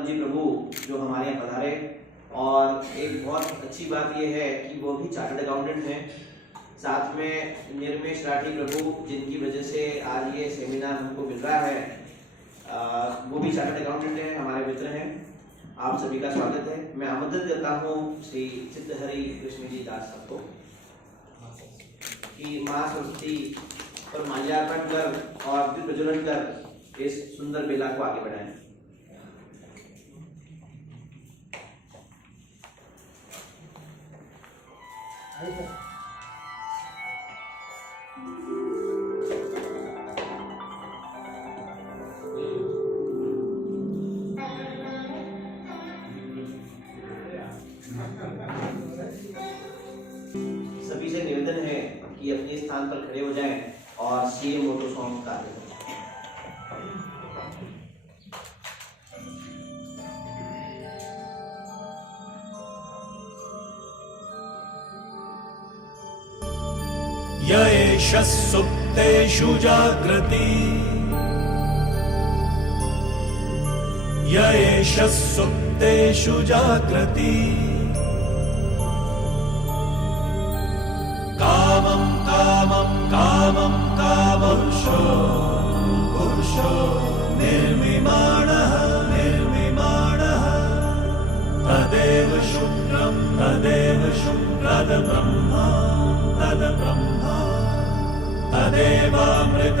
चिदम्बरम जी प्रभु जो हमारे यहाँ पधारे, और एक बहुत अच्छी बात यह है कि वो भी चार्टर्ड अकाउंटेंट हैं। साथ में निर्मेश राठी प्रभु जिनकी वजह से आज ये सेमिनार हमको मिल रहा है, वो भी चार्टर्ड अकाउंटेंट हैं, हमारे मित्र हैं। आप सभी का स्वागत है। मैं आमंत्रित करता हूँ श्री चित्तहरि कृष्ण जी दास सबको कि माँ सरस्वती पर माल्यार्पण कर और दीप प्रज्वलन कर इस सुंदर बेला को आगे बढ़ाएं। सभी से निवेदन है कि अपने स्थान पर खड़े हो जाएं और सीए मोटो सॉन्ग गा दें। य एष सुप्तेषु जाग्रति, य एष सुप्तेषु जाग्रति, कामं कामं कामं कामपुरुषो पुरुषो निर्विमाणः निर्विमाणः, तदेव शुक्रं तद्ब्रह्मा तद्ब्रह्मा, तदेवामृतमुच्यते।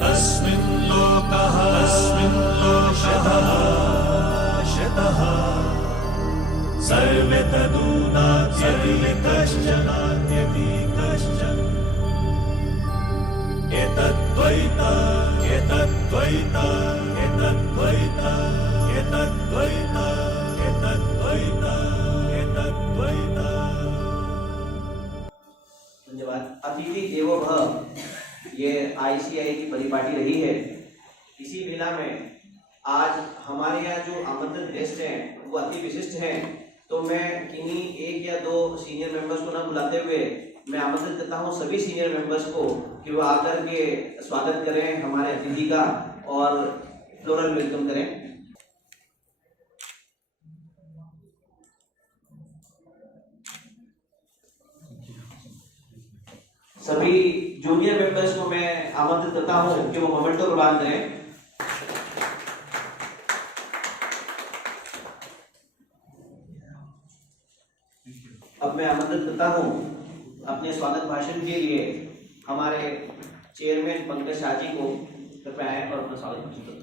तस्मिन् लोकः शतः सर्वे तदूनात्यपि कश्चन एतद्द्वैता एतद्द्वैता एतद्द्वैता एतद्द्वैता एतद्द्वैता एतद्द्वैता। धन्यवाद। अतिथि देवो भव, ये ICI की परिपाटी रही है। इसी बेला में आज हमारे यहाँ जो आमंत्रित गेस्ट हैं वो अति विशिष्ट हैं, तो मैं किन्हीं एक या दो सीनियर मेंबर्स को ना बुलाते हुए मैं आमंत्रित करता हूँ सभी सीनियर मेंबर्स को कि वो आकर के स्वागत करें हमारे अतिथि का और फ्लोरल वेलकम करें। सभी जूनियर मेंबर्स को मैं आमंत्रित करता हूं कि वो मोमेंटो प्रदान करें। अब मैं आमंत्रित करता हूं अपने स्वागत भाषण के लिए हमारे चेयरमैन पंकज शाह जी को, कृपया आएं और अपना स्वागत भाषण करें।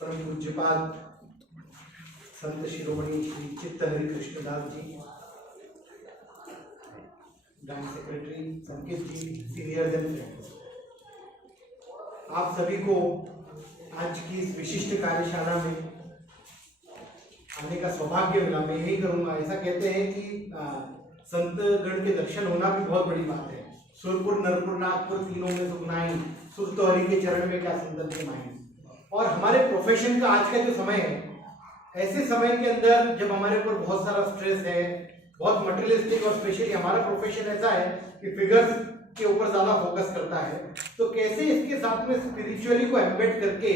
परम पूज्यपाद संत शिरोमणि श्री चित्तहरि कृष्णदास जी, ब्रांच सेक्रेटरी संकेत जी, सीनियर जन, आप सभी को आज की इस विशिष्ट कार्यशाला में आने का सौभाग्य मिला। मैं यही करूँगा, ऐसा कहते हैं कि संतगण के दर्शन होना भी बहुत बड़ी बात है। सुरपुर नरपुर नागपुर तीनों में सुखनाई, सुर तो हरि के चरण में क्या सुंदर के मायने। और हमारे प्रोफेशन का आज का जो समय है, ऐसे समय के अंदर जब हमारे ऊपर बहुत सारा स्ट्रेस है, बहुत मटेरियलिस्टिक, और स्पेशली हमारा प्रोफेशन ऐसा है कि फिगर्स के ऊपर ज्यादा फोकस करता है, तो कैसे इसके साथ में स्पिरिचुअली को एम्बेड करके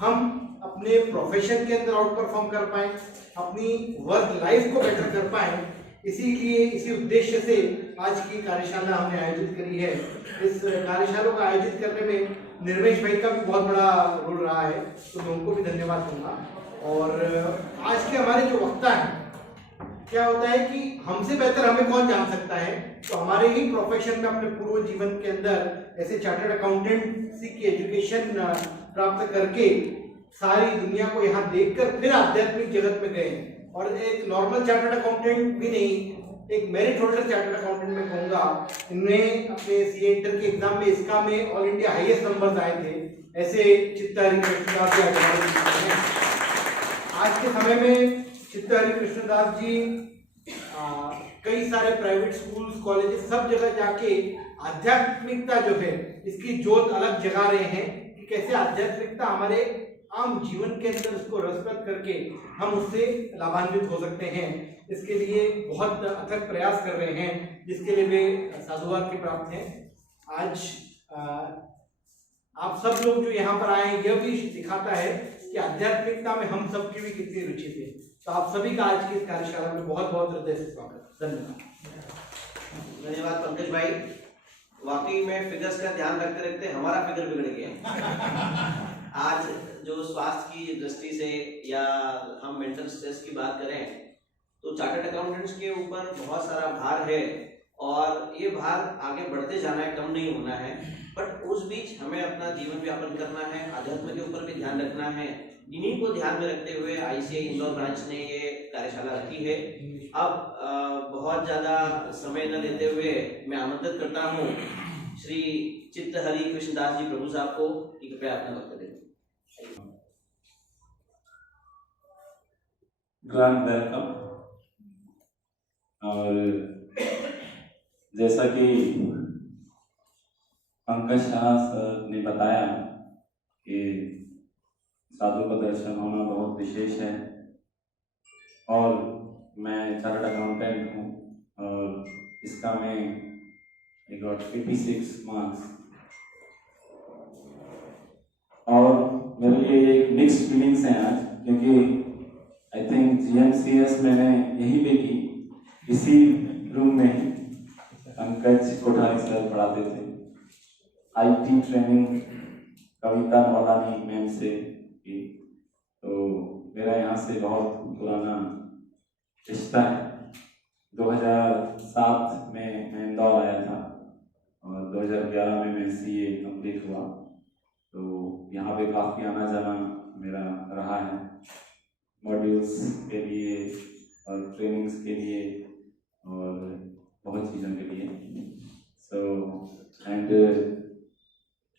हम अपने प्रोफेशन के अंदर आउट परफॉर्म कर पाए, अपनी वर्क लाइफ को बेटर कर पाए, इसीलिए इसी उद्देश्य से आज की कार्यशाला हमने आयोजित करी है। इस कार्यशाला को आयोजित करने में निर्मेश भाई का भी बहुत बड़ा रोल रहा है, तो मैं उनको भी धन्यवाद दूंगा। और आज के हमारे जो वक्ता हैं, क्या होता है कि हमसे बेहतर हमें कौन जान सकता है, तो हमारे ही प्रोफेशन में अपने पूर्व जीवन के अंदर ऐसे चार्टर्ड अकाउंटेंसी की एजुकेशन प्राप्त करके सारी दुनिया को यहाँ देखकर फिर आध्यात्मिक जगत में गए, और एक नॉर्मल चार्टर्ड अकाउंटेंट भी नहीं, एक मेरिट होल्डर चार्टर्ड अकाउंटेंट में कहूँगा। इनमें अपने सीए इंटर के एग्जाम में इसका में ऑल इंडिया हाईएस्ट नंबर्स आए थे। ऐसे चित्तहरि कृष्णदास जी आज के समय में चित्तहरि कृष्णदास जी कई सारे प्राइवेट स्कूल्स, कॉलेजेस, सब जगह जाके आध्यात्मिकता जो है इसकी जोत अलग जगा रहे हैं कि कैसे आध्यात्मिकता हमारे आम जीवन के अंदर उसको रसप्रद करके हम उससे लाभान्वित हो सकते हैं। इसके लिए बहुत अथक प्रयास कर रहे हैं, जिसके लिए वे साधुवाद के प्राप्त हैं। आज आप सब लोग जो यहाँ पर आए हैं, यह भी दिखाता है कि आध्यात्मिकता में हम सबकी भी कितनी रुचि थी। तो आप सभी का आज की इस कार्यशाला में बहुत बहुत हृदय से स्वागत। धन्यवाद। धन्यवाद पंकज भाई। वाकई में फिगर्स का ध्यान रखते रखते हमारा फिगर बिगड़ गया। आज जो स्वास्थ्य की दृष्टि से या हम मेंटल स्ट्रेस की बात करें तो चार्टर्ड अकाउंटेंट्स के ऊपर बहुत सारा भार है और ये भार आगे बढ़ते जाना है, कम नहीं होना है। बट उस बीच हमें अपना जीवन व्यापन करना है, आध्यात्म के ऊपर भी ध्यान रखना है। इन्हीं को ध्यान में रखते हुए आईसीआई इंदौर ब्रांच ने ये कार्यशाला रखी है। अब बहुत ज्यादा समय न लेते हुए मैं आमंत्रित करता हूँ श्री चित्तहरि कृष्णदास जी प्रभु साहब को कि कृपया अपना वक्तव्य दें। Grand welcome. और जैसा कि पंकज शाह सर ने बताया कि साधु का दर्शन होना बहुत विशेष है और मैं चार्टर्ड अकाउंटेंट हूँ और इसका मैं I got 86 मार्क्स और मेरे लिए एक मिक्स्ड फीलिंग्स हैं आज, क्योंकि आई थिंक GMCS मैंने यही भी की, इसी रूम में ही पंकज कोठारी सर पढ़ाते थे। IT training Kavita Maulani ma'am से की, तो मेरा यहाँ से बहुत पुराना रिश्ता है। 2007 में मैं इंदौर आया था और 2011 में मैं CA कंप्लीट हुआ, तो यहाँ पे काफ़ी आना जाना मेरा रहा है, मॉड्यूल्स के लिए और ट्रेनिंग्स के लिए और बहुत चीज़ों के लिए। So and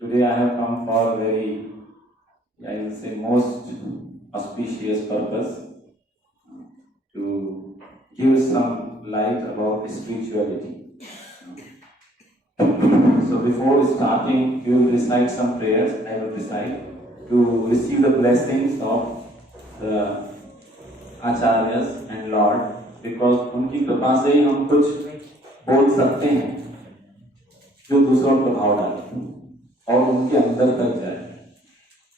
today I have come for very, I will say, most auspicious purpose to give some light about spirituality. So before starting, you will recite some prayers. I will recite to receive the blessings of the Acharyas and Lord, because उनकी कृपा से ही हम कुछ बोल सकते हैं जो दूसरों पर प्रभाव डाले और उनके अंदर तक जाए,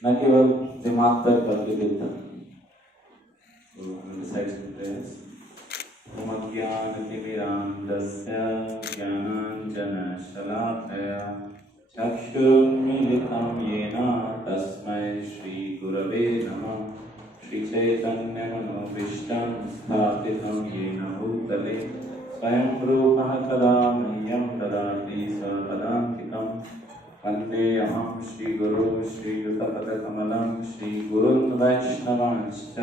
न केवल दिमाग तक बल्कि दिल तक। So recite some prayers. ज्ञानतिमिरान्धस्य ज्ञानाञ्जनशलाकया चक्षुरुन्मीलितं येन तस्मै श्रीगुरवे नमः। श्रीचैतन्यमनोभीष्टं स्थापितं येन भूतले स्वयं रूपः कदा मह्यं ददाति स्वपदान्तिकम्। वन्देऽहं श्रीगुरो श्रीयुतपदकमलं श्रीगुरुन् वैष्णवांश्च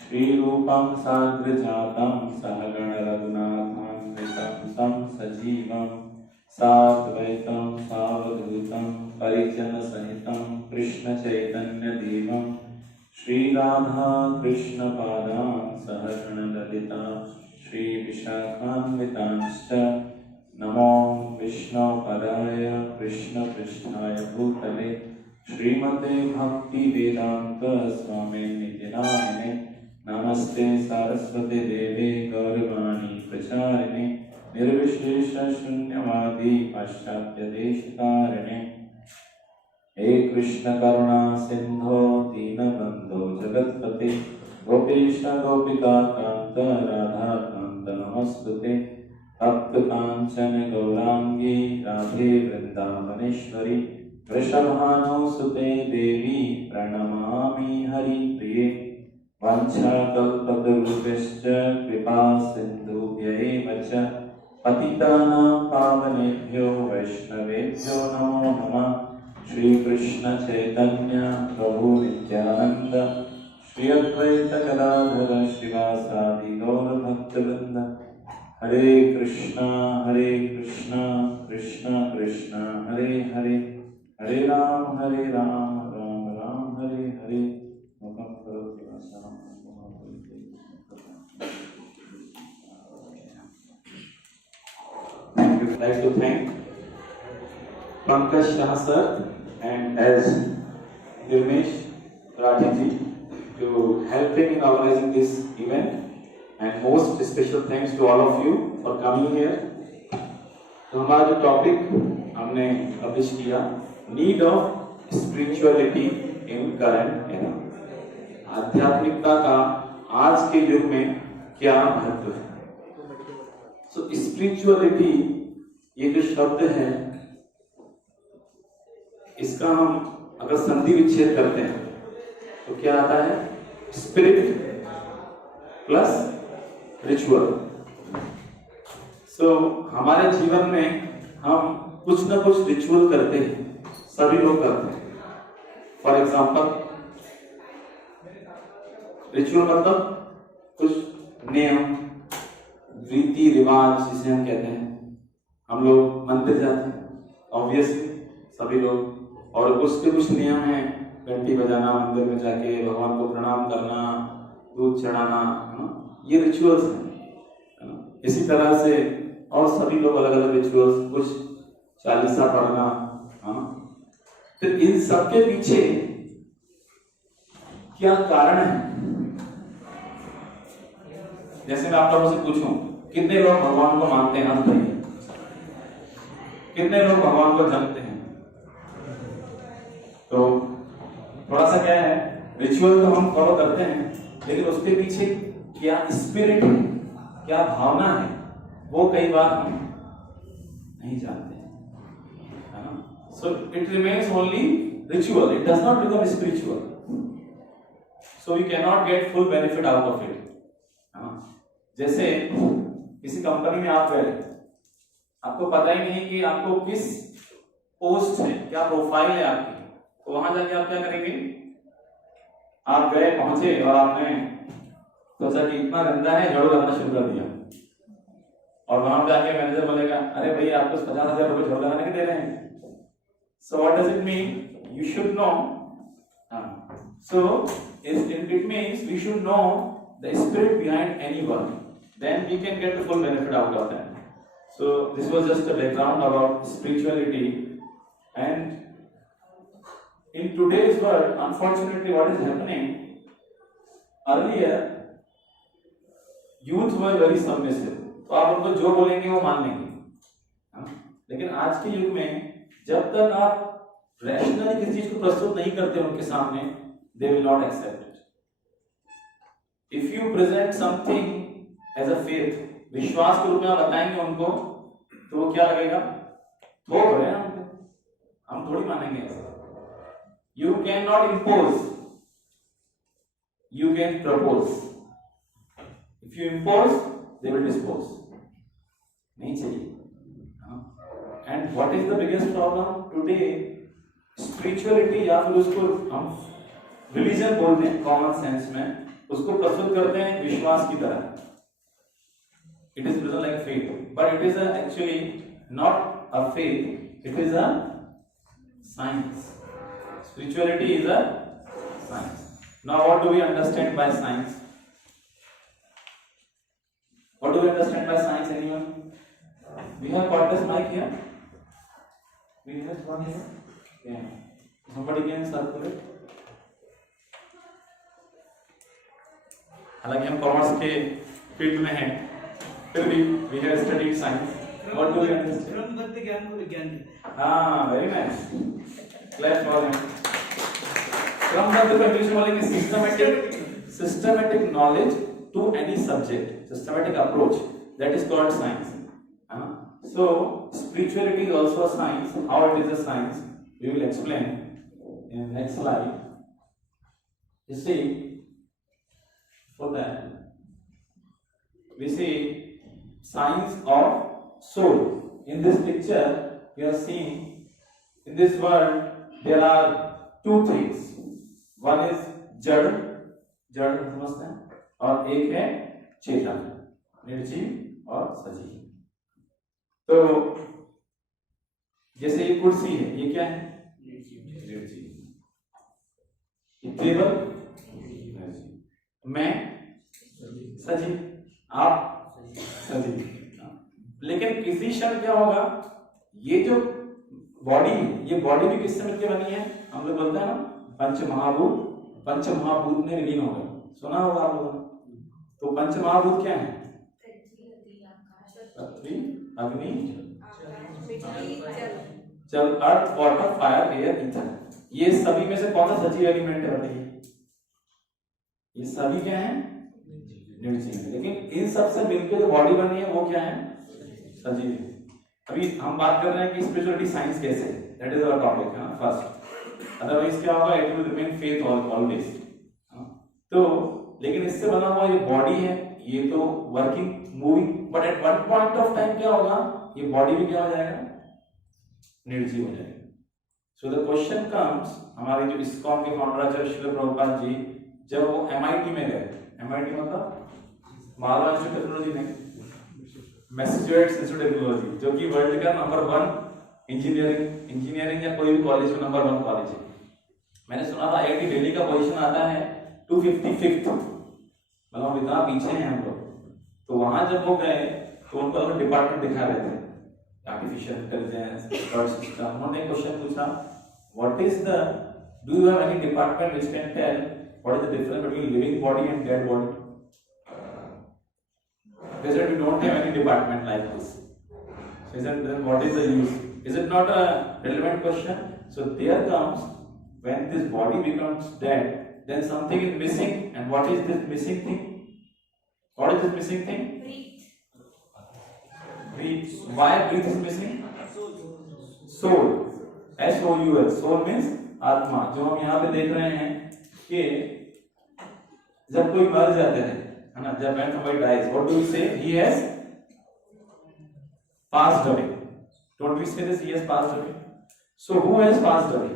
श्रीरूपं साग्रजातं सहगण रघुनाथान्वितं तं सजीवं साद्वैतं सावधूतं परिजनसहितं कृष्णचैतन्यदेवं श्रीराधा कृष्णपादान् सहगण ललिता श्रीविशाखान्वितांश्च नमो विष्णुपदाय कृष्णपृष्ठाय भूतले श्रीमते भक्तिवेदान्त स्वामिनिति नामिने नमस्ते सारस्वती देवी गौरवाणी प्रचारिणे निर्विशेष शून्यवादी पाश्चात्य देशकारिणे। हे कृष्ण करुणा सिंधो दीनबंधो जगत्पते गोपेश गोपिका कांत राधा कांत नमस्तुते। भक्त कांचन गौरांगी राधे वृंदावनेश्वरी वृषभानुसुते देवी प्रणमामि हरिप्रिये। वाञ्छाकल्पतरुभ्यश्च कृपा सिन्धुभ्यैव च पतितानां पावनेभ्यो वैष्णवेभ्यो नमो नमः। श्रीकृष्ण चैतन्य प्रभु नित्यानंद श्री अद्वैत गदाधर श्रीवासादि गौर भक्तवृंद। हरे कृष्णा कृष्ण कृष्ण हरे हरे, हरे Ram Ram Ram Hare Hare. I would like to thank Pankaj Shah sir and as Hirmesh Rathi ji to helping in organizing this event, and most special thanks to all of you for coming here. तो हमारा जो टॉपिक हमने publish किया, need of spirituality in current era, आध्यात्मिकता का आज के युग में क्या महत्व है। सो स्पिरिचुअलिटी ये जो शब्द है, इसका हम अगर संधि विच्छेद करते हैं तो क्या आता है? Spirit plus ritual. सो हमारे जीवन में हम कुछ ना कुछ रिचुअल करते हैं, सभी लोग करते हैं। फॉर एग्जाम्पल, रिचुअल मतलब कुछ नियम, रीति रिवाज जिसे हम कहते हैं। हम लोग मंदिर जाते हैं, ऑब्वियसली सभी लोग, और उसके कुछ नियम हैं, घंटी बजाना, मंदिर में जाके भगवान को प्रणाम करना, दूध चढ़ाना, है ना, ये रिचुअल्स हैं। इसी तरह से और सभी लोग अलग अलग रिचुअल्स, कुछ चालीसा पढ़ना, है ना। फिर इन सब के पीछे क्या कारण है? जैसे मैं आप लोगों से पूछूं, कितने लोग भगवान को मानते हैं? आप बताइए, कितने लोग भगवान को जानते हैं? तो थोड़ा सा क्या है, रिचुअल तो हम फॉलो करते हैं, लेकिन उसके पीछे क्या स्पिरिट है, क्या भावना है, वो कई बार हम नहीं जानते हैं, है ना। So it remains only ritual, it does not become spiritual, so we can not get full benefit out of it, है ना। जैसे किसी कंपनी में आप गए, आपको पता ही नहीं कि आपको किस पोस्ट है, क्या प्रोफाइल है आपकी, तो वहां जाके आप क्या करेंगे? आप गए, पहुंचे और आपने सोचा कि इतना गंदा है, झाड़ू लगाना शुरू कर दिया, और वहां जाके मैनेजर बोलेगा, अरे भाई आपको 50,000 रुपए झाड़ू लगाने के दे रहे हैं। So what does it mean? You should know, so it means we should know the spirit behind any work, then we can get the full benefit out of that. So this was just a background about spirituality, and in today's world, unfortunately, what is happening? Earlier, youth were very submissive, तो आप उनको जो बोलेंगे वो मान लेंगे, लेकिन आज के युग में जब तक आप रैशनली किसी चीज को प्रस्तुत नहीं करते उनके सामने, they will not accept it. If you present something as a faith, विश्वास के रूप में आप बताएंगे उनको, तो वो क्या लगेगा? थोप रहे हैं हम थोड़ी मानेंगे ऐसा। You can not impose, you can propose. If you impose they will dispose, नहीं चाहिए। And what is the biggest problem today? Spirituality, या फिर उसको हम रिलीजन बोलते हैं कॉमन सेंस में, उसको प्रस्तुत करते हैं विश्वास की तरह। It is present like faith, but it is actually not a faith, it is a science. Spirituality is a science. Now what do we understand by science? What do we understand by science, anyone? We have got this mic here? We have one here? Yeah. Somebody can circulate? हालांकि हम commerce के field में हैं, फिर भी we have studied science. What do we understand? क्रमबद्ध ज्ञान को विज्ञान कहते हैं। हाँ, very nice. Clap for him. क्रमबद्ध को इंग्लिश में बोलेंगे systematic knowledge to any subject, systematic approach, that is called science. So spirituality is also a science. How it is a science, we will explain in the next slide. You see, for that we see science of soul. In this picture we are seeing, in this world there are two things. One is जड़, जड़ समझते हैं, और एक है चेतन, निर्जीव और सजीव। तो जैसे ये कुर्सी है, ये क्या है? निर्जीव। ये टेबल मैं सजीव, आप सजीव। लेकिन किसी क्षण क्या होगा, ये जो बॉडी है, ये बॉडी भी किससे मिलकर बनी है? हम लोग बोलते हैं ना पंच महाभूत में विलीन हो गए, सुना होगा आप लोगों ने। तो पंच महाभूत क्या है? पृथ्वी, अग्नि, जल, अर्थ, वाटर, फायर, एयर, ईथर। ये सभी में से कौन सा सजीव एलिमेंट है बताइए? ये सभी क्या है? निर्जीव। लेकिन इन सब से मिलकर जो बॉडी बनी है वो क्या है? सजीव है। अभी हम बात कर रहे हैं कि स्पिरिचुअलिटी साइंस कैसे, दैट इज आवर टॉपिक है फर्स्ट। अदरवाइज क्या होगा, it will remain faith always. तो लेकिन इससे बना हुआ ये बॉडी है, ये तो working, moving, but at one point of time क्या होगा, ये बॉडी भी क्या हो जाएगा? निर्जीव हो जाएगा। सो द क्वेश्चन कम्स, हमारे जो इस्कॉन के फाउंडर आचार्य श्रील प्रभुपाद जी जब वो MIT में गए, MIT मतलब मालवा इंस्टीट्यूट ऑफ टेक्नोलॉजी नहीं, मैसेच्यूसेट्स इंस्टीट्यूट ऑफ टेक्नोलॉजी, जो कि वर्ल्ड का नंबर 1 इंजीनियरिंग या कोई भी कॉलेज में नंबर 1 कॉलेज है। मैंने सुना था IIT दिल्ली का पोजीशन आता है 255th, मतलब हम इतना पीछे हैं हम लोग। तो वहां जब वो गए तो उनको अलग डिपार्टमेंट दिखा रहे थे, आर्टिफिशियल इंटेलिजेंस, बर्ड सिस्टम। उन्होंने क्वेश्चन पूछा, what is the, do you have any department which can tell what is the difference between living body and dead body? They said we don't have any department like this. So he said, then what is the use? Is it not a relevant question? So there comes, when this body becomes dead, then something is missing. And what is this missing thing? What is this missing thing? Breath. Why breath is missing? Soul. SOUL. Soul means आत्मा। जो हम यहाँ पे देख रहे हैं कि जब कोई मर जाते हैं, है ना, जब when somebody dies, what do we say? He has passed away. Don't we say this? He has passed away. So who has passed away?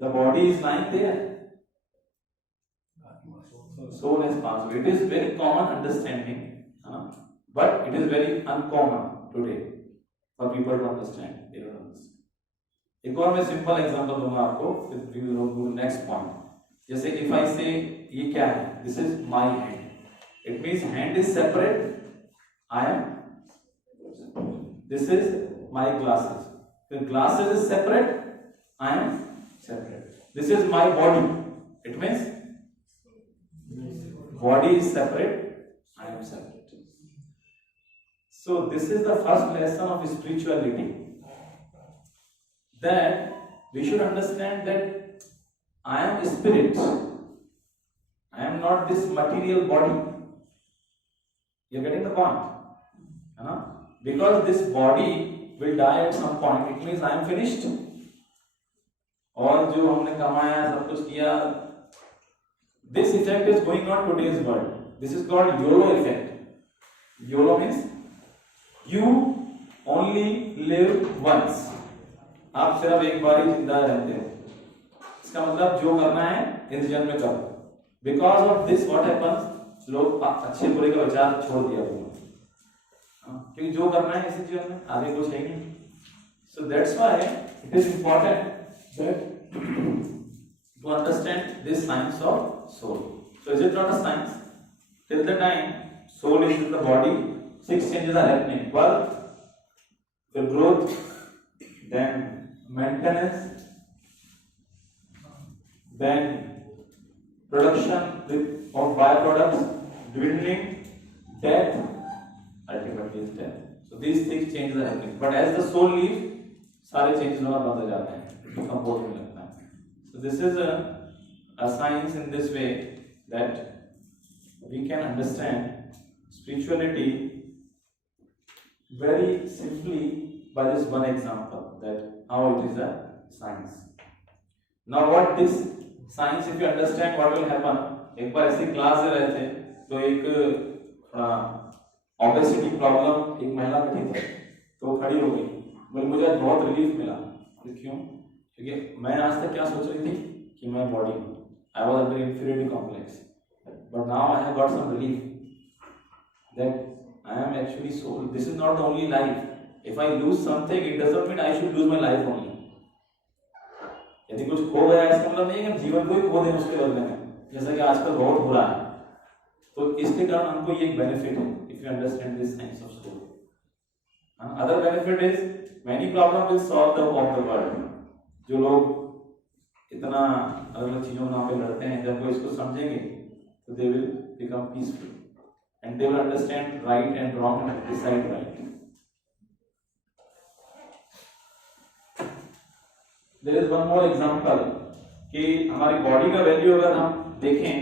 The body is lying there. Soul has passed away. It is very common understanding, but it is very uncommon today for people to understand. They don't understand. एक और मैं simple example दूंगा आपको, फिर we will go to the next point. जैसे if I say ये क्या है? This is my hand. It means hand is separate. I am. This is my glasses. The glasses is separate. I am separate. This is my body. It means body is separate. I am separate. So this is the first lesson of spirituality. That we should understand that I am spirit. I am not this material body. You're getting the point, because this body will die at some point. It means I am finished. और जो हमने कमाया, सब कुछ किया, this effect is going on today's world. This is called YOLO effect. YOLO means you only live once. आप सिर्फ एक बार ही जिंदा रहते हो। इसका मतलब जो करना है इस जन्म में करो। Because of this, what happens? लोग अच्छे बुरे का विचार छोड़ दिया क्योंकि जो करना है इसी जीवन में, आगे कुछ है नहीं। So that's why it is important that to understand this science of soul. So is it not a science? Till the time soul is in the body, 6 changes are happening: birth, the growth, then maintenance, then production of byproducts, dwindling, death, ultimately is death. So these 6 changes are happening. But as the soul leaves, सारे changes होना बंद हो जाते हैं, compose होने लगता है. So this is a science in this way that we can understand spirituality very simply by this one example, that how it is a science. Now what this science, if you understand what will happen, एक बार ऐसी class में रहे थे तो एक obesity problem एक महिला बैठी थी, तो वो खड़ी हो गई, बोले मुझे आज बहुत रिलीफ मिला। क्यों? क्योंकि मैं आज तक क्या सोच रही थी कि मैं बॉडी हूँ, I was under inferiority complex, but now I have got some relief that I am actually soul. This is not only life. If I lose something, it doesn't mean I should lose my life only. यदि कुछ खो गया इसका मतलब नहीं है कि जीवन को ही खो दें उसके बदले में, जैसा कि आजकल बहुत हो रहा है. तो इसके कारण हमको ये एक बेनिफिट है if you understand this science of soul. Other benefit is many problem will solve the of the world. जो लोग इतना अलग अलग चीजों में पे लड़ते हैं, जब वो इसको समझेंगे तो they will become peaceful. and they will understand right and wrong and decide right. There is one more example कि हमारी बॉडी का वैल्यू अगर हम देखें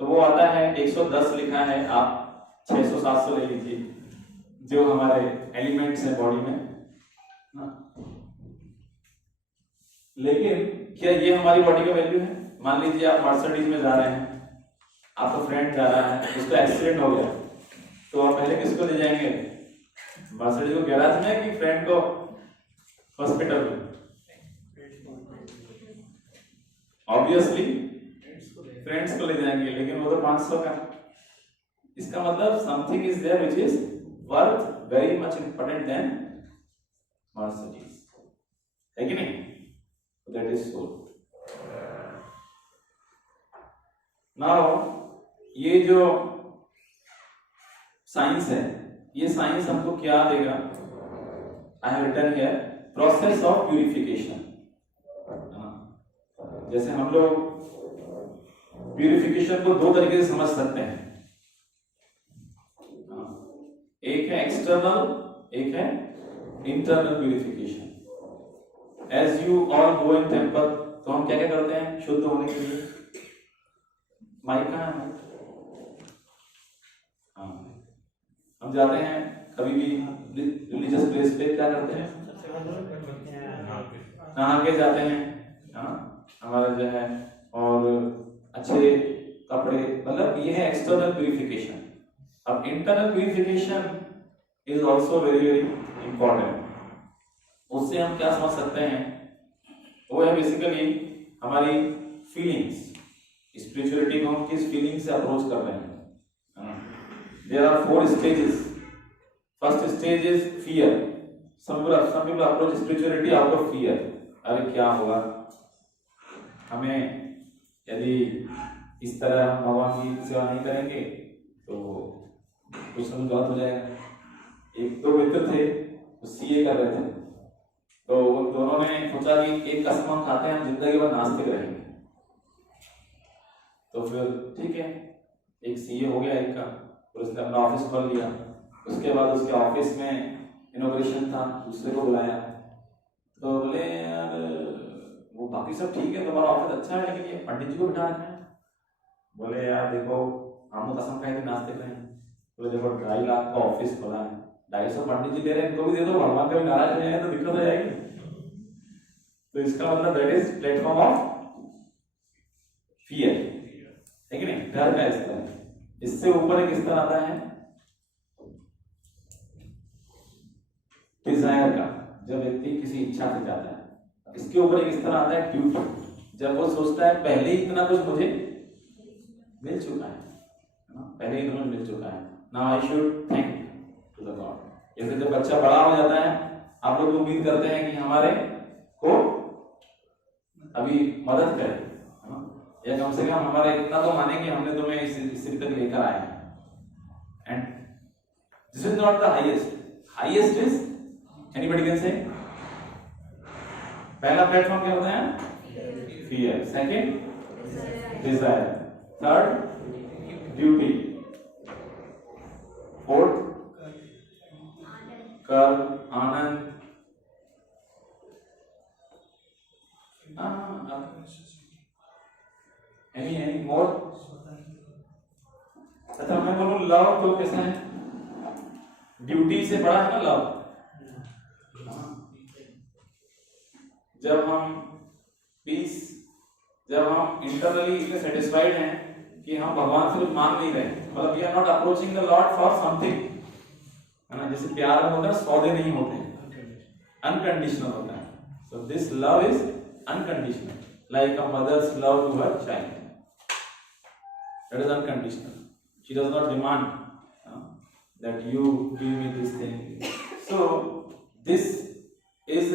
तो वो आता है 110 लिखा है, आप 600-700 ले लीजिए जो हमारे एलिमेंट्स हैं बॉडी में ना। लेकिन क्या ये हमारी बॉडी का वैल्यू है? मान लीजिए आप मर्सिडीज में जा रहे हैं, आपका फ्रेंड जा रहा है, उसका एक्सीडेंट हो गया, तो आप पहले किसको ले जाएंगे? मर्सिडीज को गैराज में कि फ्रेंड को हॉस्पिटल में? ऑब्वियसली फ्रेंड्स को ले जाएंगे, लेकिन वो तो 500 का। इसका मतलब something is there which is worth very much important than Mercedes, है कि नहीं? That is so. नाउ ये जो साइंस है, ये साइंस हमको क्या देगा? I have written here process of purification. जैसे हम लोग प्यूरिफिकेशन को दो तरीके से समझ सकते हैं, एक है एक्सटर्नल, एक है internal purification. As you all go in temple, तो हम क्या क्या करते हैं शुद्ध होने के लिए? माइक कहाँ है? हम जाते हैं कभी भी रिलीजियस प्लेस पे, क्या करते हैं? नहा के जाते हैं हमारा जो है, और अच्छे कपड़े, मतलब ये है एक्सटर्नल प्यूरिफिकेशन। अब internal purification is also very very important. उससे हम क्या समझ सकते हैं? वो है बेसिकली हमारी फीलिंग्स, स्पिरिचुअलिटी को हम किस फीलिंग से अप्रोच कर रहे हैं। There are 4 stages. First stage is fear. some people approach spirituality out of fear. अरे क्या होगा हमें यदि इस तरह हम भगवान की सेवा नहीं करेंगे तो कुछ समय गलत हो जाएगा। एक दो मित्र थे, वो सीए कर रहे थे, तो उन दोनों ने सोचा कि एक कसम हम खाते हैं, हम जिंदगी भर नास्तिक रहेंगे। तो फिर ठीक है, एक सीए हो गया एक का, फिर उसने अपना ऑफिस खोल लिया। उसके बाद उसके ऑफिस में इनॉग्रेशन था, दूसरे को बुलाया, तो बोले यार वो बाकी सब ठीक है, तुम्हारा ऑफिस अच्छा है, लेकिन ये पंडित जी को बिठा रखा है। बोले यार देखो, हम तो कसम खाए थे नास्तिक रहे। बोले देखो 2.5 लाख का ऑफिस खोला है, 250 पंडित जी दे रहे हैं, इनको भी दे दो, भगवान कभी नाराज हो जाए तो दिक्कत हो जाएगी। तो इसका मतलब that is platform of fear, है कि नहीं? डर का स्तर। इससे ऊपर एक स्तर आता है डिजायर का, जब व्यक्ति किसी इच्छा से जाता है। इसके ऊपर एक स्तर आता है ड्यूटी, जब वो सोचता है पहले ही इतना कुछ मुझे मिल चुका है, पहले ही तुम्हें मिल चुका है, now I should thank to the god. जैसे जब बच्चा बड़ा हो जाता है, आप लोग उम्मीद करते हैं कि हमारे को अभी मदद करे, या कम से कम हमारे इतना तो माने कि हमने तुम्हें इस तक लेकर आए हैं। And this is not the highest, highest is anybody can say. पहला प्लेटफॉर्म क्या होता है? Fear. Second desire, third duty, fourth karma, anand. Any more? अच्छा मैं बोलूं लव तो कैसा है? ड्यूटी से बड़ा है ना लव। जब हम पीस, जब हम इंटरनली इतने सेटिस्फाइड हैं कि हम भगवान से कुछ मांग नहीं रहे, मतलब we are not approaching the lord for something, है ना? जैसे प्यार में होता है, सौदे नहीं होते, अनकंडीशनल होता है। So this love is unconditional, like a mother's love to her child, that is unconditional. She does not demand that you give me this thing. So this is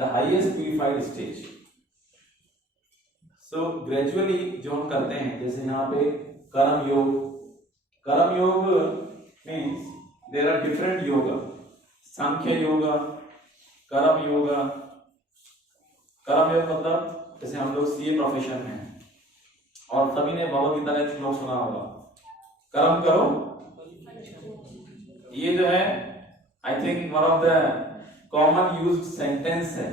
the highest purified stage. So gradually जो हम करते हैं, जैसे यहाँ पे कर्म योग, कर्म योग means there are different yoga, सांख्य योगा, कर्म योगा। कर्म योग मतलब जैसे हम लोग सीए प्रोफेशन में हैं और सभी ने भगवद गीता का एक श्लोक सुना होगा, कर्म करो ये जो है I think one of the common used sentence है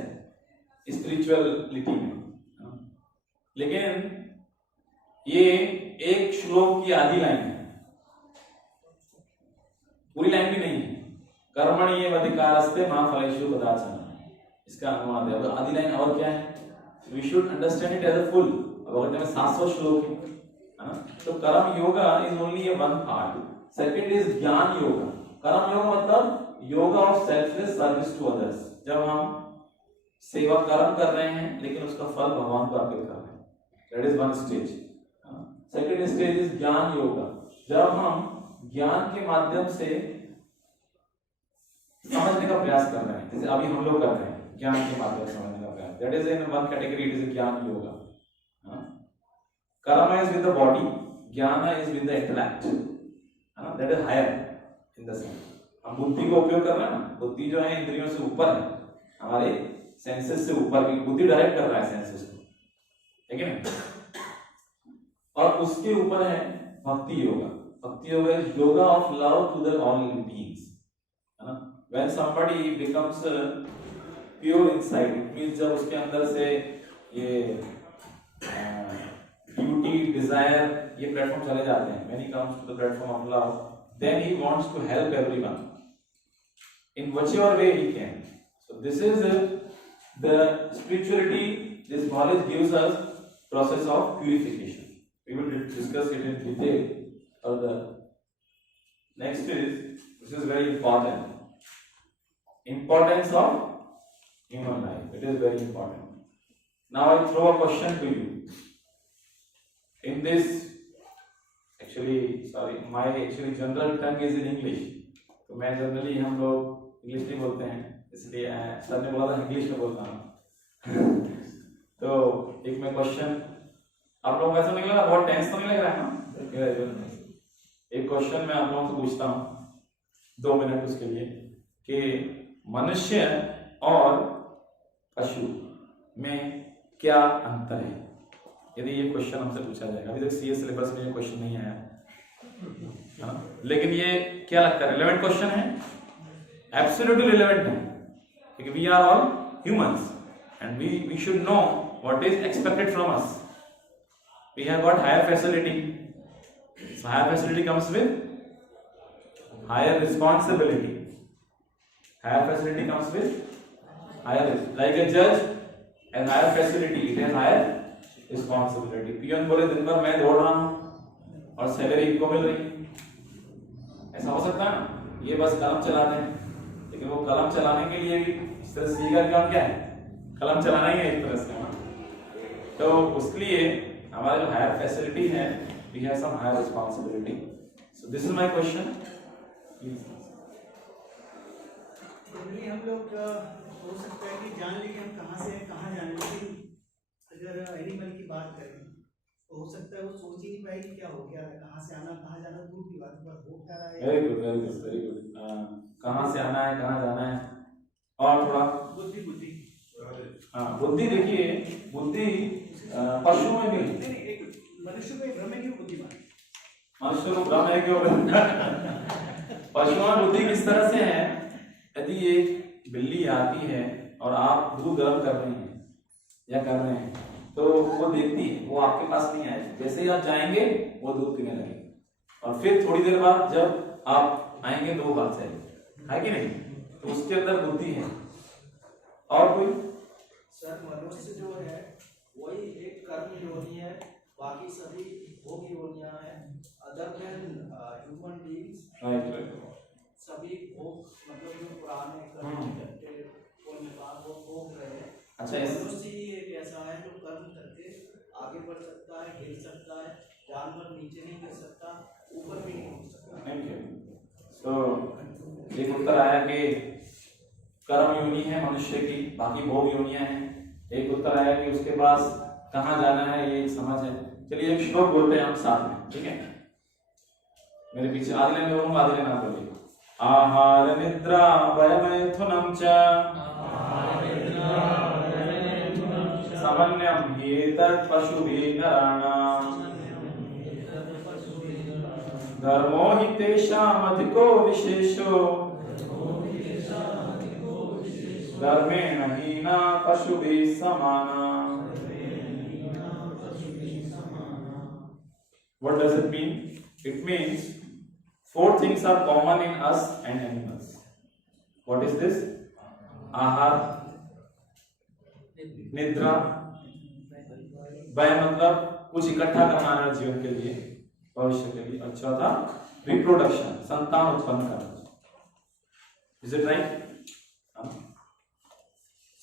स्पिरिचुअलिटी में, लेकिन ये एक श्लोक की आधी लाइन है, पूरी लाइन भी नहीं है। कर्मण्येवाधिकारस्ते मा फलेषु कदाचन, इसका अनुवाद है। अब आधी लाइन और क्या है, we should understand it as a full. अब अगर में 700 श्लोक है ना, तो karma yoga is only a one part. Second is gyan yoga. Karma yoga मतलब yoga of selfless service to others, जब हम सेवा कर्म कर रहे हैं लेकिन उसका फल भगवान को अर्पित कर रहे हैं, that is one stage. Second stage is gyan yoga, जब हम ज्ञान के माध्यम से समझने का प्रयास कर रहे हैं, जैसे अभी हम लोग कर रहे हैं ज्ञान के माध्यम से समझने का प्रयास, that is in one category, it is gyan yoga. Karma is with the body, gyan is with the intellect, है ना, that is higher in the sense. हम बुद्धि को उपयोग कर रहे हैं ना, बुद्धि जो है इंद्रियों से ऊपर है, हमारे सेंसेस से ऊपर की बुद्धि डायरेक्ट कर रहा है सेंसेस को, ठीक है ना। और उसके ऊपर है bhakti yoga. Bhakti yoga is yoga of love to the all beings, है ना। When somebody becomes pure inside, it means जब उसके अंदर से ये beauty, desire, ये प्लेटफॉर्म चले जाते हैं, when he comes to the platform of love, then he wants to help everyone in whichever way he can. So this is the spirituality. This knowledge gives us process of purification. We will discuss it in detail. Or the next is, this is very important. Importance of human life. It is very important. Now I throw a question to you. In this, my general tongue is in English. तो मैं generally हम लोग English नहीं बोलते हैं, इसलिए sir ने बोला था इंग्लिश में बोलता हूँ। तो एक मैं क्वेश्चन, आप लोगों को ऐसा नहीं लग रहा, बहुत टेंस तो नहीं लग रहा है ना? एक क्वेश्चन मैं आप लोगों से पूछता हूँ, 2 मिनट उसके लिए, कि मनुष्य और पशु में क्या अंतर है? यदि ये क्वेश्चन हमसे पूछा जाएगा, अभी तक सीए सिलेबस में ये क्वेश्चन नहीं आया, लेकिन ये क्या लगता है, रिलेवेंट क्वेश्चन है, एब्सोल्युटली रिलेवेंट है, क्योंकि we are all humans and we should know what is expected from us. We have got higher facility, so higher facility comes with higher responsibility. Higher facility comes with higher risk. Like a judge has higher facility, it has higher responsibility. पियन बोले दिन भर मैं दौड़ रहा हूँ और salary इनको मिल रही है, ऐसा हो सकता है ना? ये बस कलम चलाते हैं, लेकिन वो कलम चलाने के लिए भी इस तरह से का काम क्या है, कलम चलाना ही है एक तरह से। तो उसके लिए हमारे जो हायर फैसिलिटी है, we have some higher responsibility. So this is my question. Please. Generally हम लोग हो सकता है कि जान लें कि हम कहाँ से हैं, कहाँ जाने, लेकिन अगर एनिमल की बात करें तो हो सकता है वो सोच ही नहीं पाए कि क्या हो गया है, कहाँ से आना कहाँ जाना, दूर की बात पर हो क्या रहा है। Very good, very good, very good. कहाँ से आना है, कहाँ जाना है, और थोड़ा बुद्धि हाँ, बुद्धि देखिए, बुद्धि पशु में भी नहीं, मनुष्य को भ्रम है क्यों बुद्धिमान, मनुष्य को भ्रम है क्यों पशुओं में बुद्धि किस तरह से है, यदि एक बिल्ली आती है और आप दूध गर्म कर रहे हैं या कर रहे हैं, तो वो देखती है, वो आपके पास नहीं आएगी, जैसे ही आप जाएंगे वो दूध पीने लगेगी, और फिर थोड़ी देर बाद जब आप आएंगे तो वो भाग जाएगी, है कि नहीं? तो उसके अंदर बुद्धि है। और कोई सर, मनुष्य जो है वही एक कर्म योनि है, बाकी सभी भोग योनियां हैं। अदर देन ह्यूमन बीइंग्स सभी भोग, मतलब जो पुराने कर्म करते वो भोग रहे हैं। अच्छा, मनुष्य ही एक ऐसा है जो कर्म करके आगे बढ़ सकता है, हिल सकता है, जानवर नीचे नहीं गिर सकता, ऊपर भी नहीं पहुंच सकता। Thank you. तो एक उत्तर आया कि कर्म योनि है मनुष्य की, बाकी भोग योनियां हैं। एक उत्तर आया कि उसके पास कहाँ जाना है, ये एक समझ है। चलिए एक श्लोक बोलते हैं हम साथ में, ठीक है? मेरे पीछे आदिले में बोलूंगा, आदिले में आप बोलिए। आहार निद्रा वयमैथुनं च समन्यं ह्येतत् पशुभिः नराणाम् धर्मो हि तेषाम् अधिको विशेषो धर्मेण हीना पशुभिः समाना. What does it mean? It means 4 things are common in us and animals. What is this? आहार, निद्रा, व्यय मतलब कुछ इकट्ठा करना है जीवन के लिए, भविष्य के लिए. और चौथा रिप्रोडक्शन, संतान उत्पन्न करना. Is it right?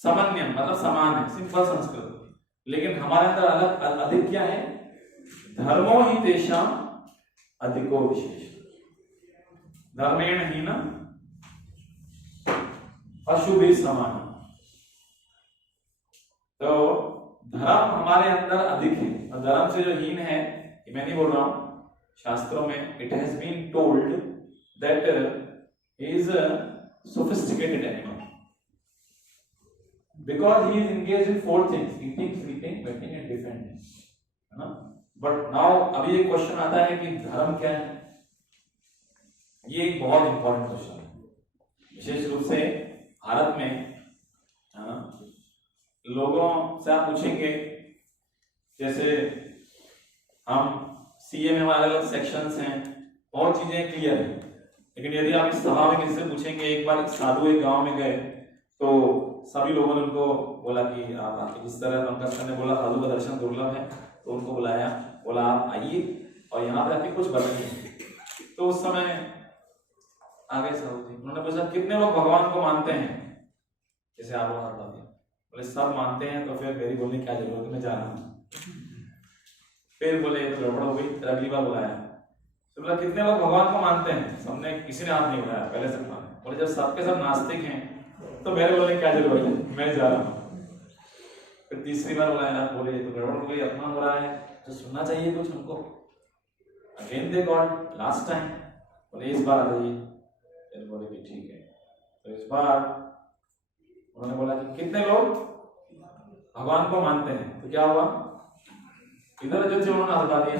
सामान्य मतलब समान है, सिंपल संस्कृत. लेकिन हमारे अंदर अलग अधिक क्या है? धर्मो हि तेषाम् अधिको विशेष. धर्मेण हीना पशुभिः समाना. तो धर्म हमारे अंदर अधिक है और धर्म से जो हीन है, मैं नहीं बोल रहा हूं, शास्त्रों में it has been told that is a sophisticated animal because he is engaged in 4 things: eating, sleeping, mating and defending. है ना? बट नाउ अभी एक क्वेश्चन आता है कि धर्म क्या है. ये एक बहुत इंपॉर्टेंट क्वेश्चन है, विशेष रूप से भारत में. लोगों से आप पूछेंगे, जैसे हम सीए में हमारे अलग सेक्शंस हैं, बहुत चीजें क्लियर हैं. लेकिन यदि आप इस सभा में किसी से पूछेंगे, एक बार एक साधु एक गांव में गए तो सभी लोगों ने उनको बोला कि आप इस तरह पंकज ने बोला साधु का दर्शन दुर्लभ है, तो उनको बुलाया, बोला आप आइए और यहाँ पे आके कुछ बताइए. तो उस समय आगे साधु जी, उन्होंने पूछा कितने लोग भगवान को मानते हैं? जैसे आप लोग हाथ डालिए. बोले सब मानते हैं. तो फिर मेरी बोलने क्या जरूरत है, मैं जा रहा हूँ. फिर बोले ये तो गड़बड़ हो गई. अगली बार बुलाया तो बोला कितने लोग भगवान को मानते हैं? सबने, किसी ने हाथ नहीं उठाया, पहले से माने. बोले जब सबके सब नास्तिक हैं तो मेरे बोलने क्या जरूरत है, मैं जा रहा हूँ. फिर तीसरी बार बुलाया, बोले ये तो गड़बड़ हो गई, अपमान हो रहा है, तो सुनना चाहिए कुछ हमको. Again they got last time. बोले इस बार आ जाइए. फिर बोले कि ठीक है. तो इस बार उन्होंने बोला कि कितने लोग भगवान को मानते हैं? तो क्या हुआ, इधर जो थे उन्होंने हाथ उठा दिया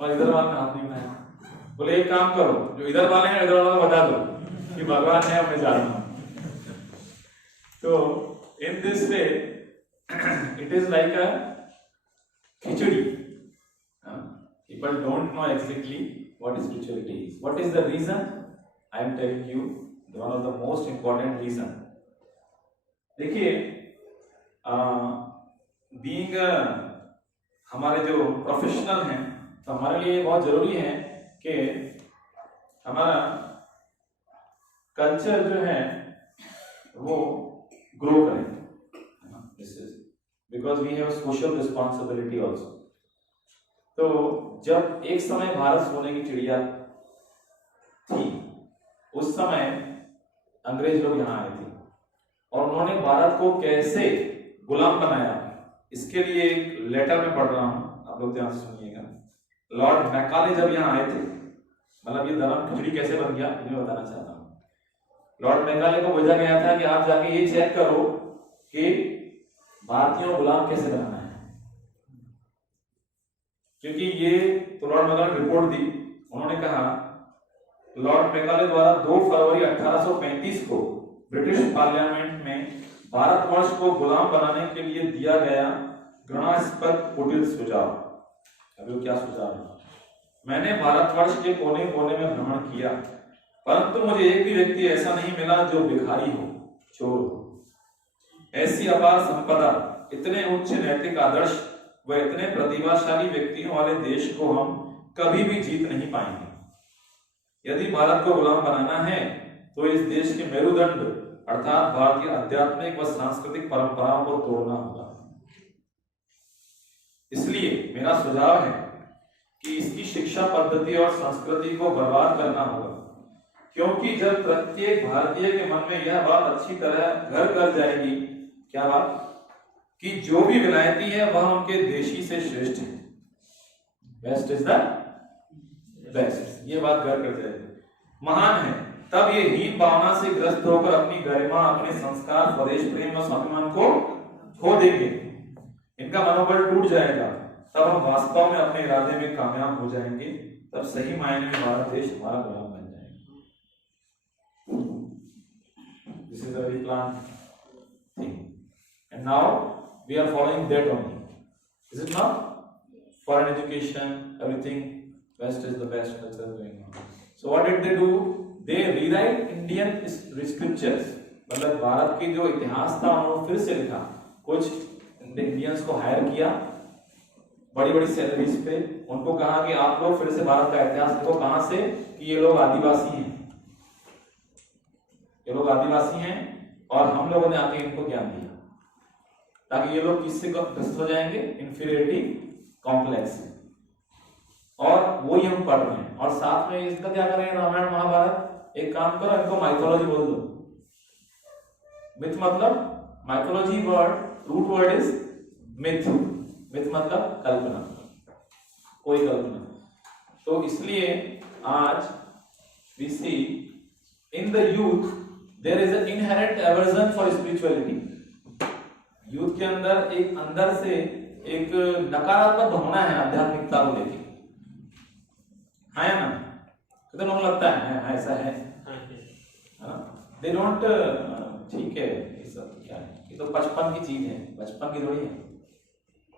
और इधर वाले ने हाथ नहीं उठाया. बोले एक काम करो, जो इधर वाले हैं इधर वालों को बता दो कि भगवान है, मैं जा रहा हूं. तो in this way it is like a khichdi. People don't know exactly what spirituality is. What is the reason? I am telling you one of the most important reason. देखिए, बीइंग हमारे जो प्रोफेशनल हैं, तो हमारे लिए बहुत जरूरी है कि हमारा कल्चर जो है वो ग्रो करे. Because we have social responsibility also. तो जब एक समय भारत सोने की चिड़िया थी, उस समय अंग्रेज लोग यहाँ आए थे और उन्होंने भारत को कैसे गुलाम बनाया, इसके लिए एक लेटर में पढ़ रहा हूं, आप लोग ध्यान से सुनिएगा. लॉर्ड मैकाले जब यहाँ आए थे, मतलब ये धर्म खिचड़ी कैसे बन गया ये मैं बताना चाहता हूँ. लॉर्ड मैकाले को भेजा गया था कि आप जाके ये चेक करो कि भारतीयों को गुलाम कैसे बनाना है. क्योंकि ये तो लॉर्ड मैकाले ने रिपोर्ट दी. उन्होंने कहा लॉर्ड मैकाले द्वारा 2 फरवरी 1835 को ब्रिटिश पार्लियामेंट में भारतवर्ष को गुलाम बनाने के लिए दिया गया घृणास्पद कुटिल सुझाव. अभी क्या सुझाव है? मैंने भारतवर्ष के कोने कोने में भ्रमण किया, परंतु मुझे एक भी व्यक्ति ऐसा नहीं मिला जो भिखारी हो, चोर हो. ऐसी अपार संपदा, इतने उच्च नैतिक आदर्श व इतने प्रतिभाशाली व्यक्तियों वाले देश को हम कभी भी जीत नहीं पाएंगे. यदि भारत को गुलाम बनाना है तो इस देश के मेरुदंड अर्थात भारतीय आध्यात्मिक व सांस्कृतिक परंपराओं को तोड़ना होगा. इसलिए मेरा सुझाव है कि इसकी शिक्षा पद्धति और संस्कृति को बर्बाद करना होगा, क्योंकि जब प्रत्येक भारतीय के मन में यह बात अच्छी तरह घर कर जाएगी, क्या बात, कि जो भी विलायती है वह उनके देशी से श्रेष्ठ है, बेस्ट इज द बेस्ट, ये बात घर कर जाएगी, महान है, तब ये हीन भावना से ग्रस्त होकर अपनी गरिमा, अपने संस्कार, स्वदेश प्रेम और स्वाभिमान को खो देंगे. इनका मनोबल टूट जाएगा. तब हम वास्तव में अपने इरादे में कामयाब हो जाएंगे तब सही मायने में हमारा देश हमारा गुलाम बन जाएगा। This is a very plan thing and now we are following that only, is it not? Foreign education, everything west is the best culture going on. So what did they do? They rewrite Indian scriptures, मतलब भारत के जो इतिहास था उन्होंने फिर से लिखा। कुछ इंडियंस को हायर किया बड़ी बड़ी सैलरीज पे, उनको कहा कि आप लोग फिर से भारत का इतिहास लिखो। कहां से? कि ये लोग आदिवासी हैं, ये लोग आदिवासी हैं और हम लोगों ने आके इनको ज्ञान दिया ताकि ये लोग किससे ग्रस्त हो जाएंगे? इंफीरियरिटी कॉम्प्लेक्स से। और वो ही हम पढ़ रहे हैं और साथ में इसका क्या कर रहे हैं? रामायण महाभारत। एक काम करो, इनको माइथोलॉजी बोल दो। मिथ मतलब mythology word, root word is myth. Myth मतलब कल्पना, कोई कल्पना। तो इसलिए आज we see in the youth there is an inherent aversion for spirituality. Youth के अंदर एक अंदर से एक नकारात्मक भावना है आध्यात्मिकता को लेकर, है ना? तो लोगों को लगता है ऐसा है, दे डोंट, ठीक है ये सब क्या है, ये तो बचपन की चीज है, बचपन की थोड़ी है,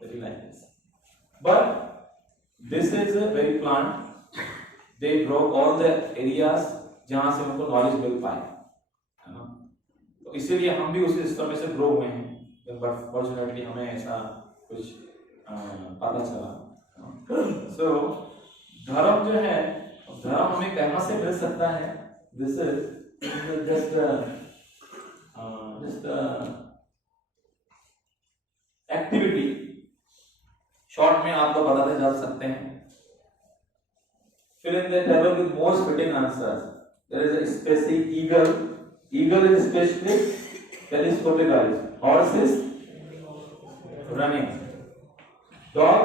very nice. But this is a very plan, they broke all the areas जहां से उनको नॉलेज मिल पाए, है ना? तो इसीलिए हम भी उसी सिस्टम में से ग्रो हुए हैं, बट फॉर्चुनेटली हमें ऐसा कुछ पता चला। सो धर्म जो है, धर्म हमें कहां से मिल सकता है? This is just activity, short में आप लोग बताते जा सकते हैं। Fill in the table with most fitting answers. There is a specific eagle. Eagle is specific, telescopic eyes. Horse is running. Dog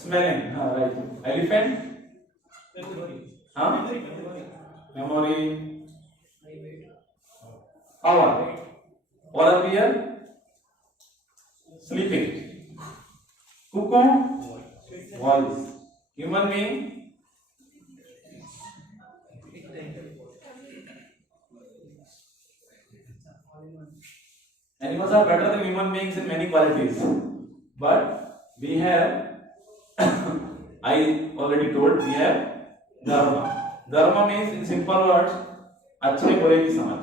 smelling. Right. Elephant? Memory. Power. All up here? Sleeping. Cuckoo? Voice. Human being? Animals are better than human beings in many qualities, but we have I already told, we have dharma. Dharma means in simple words अच्छे बुरे की समझ।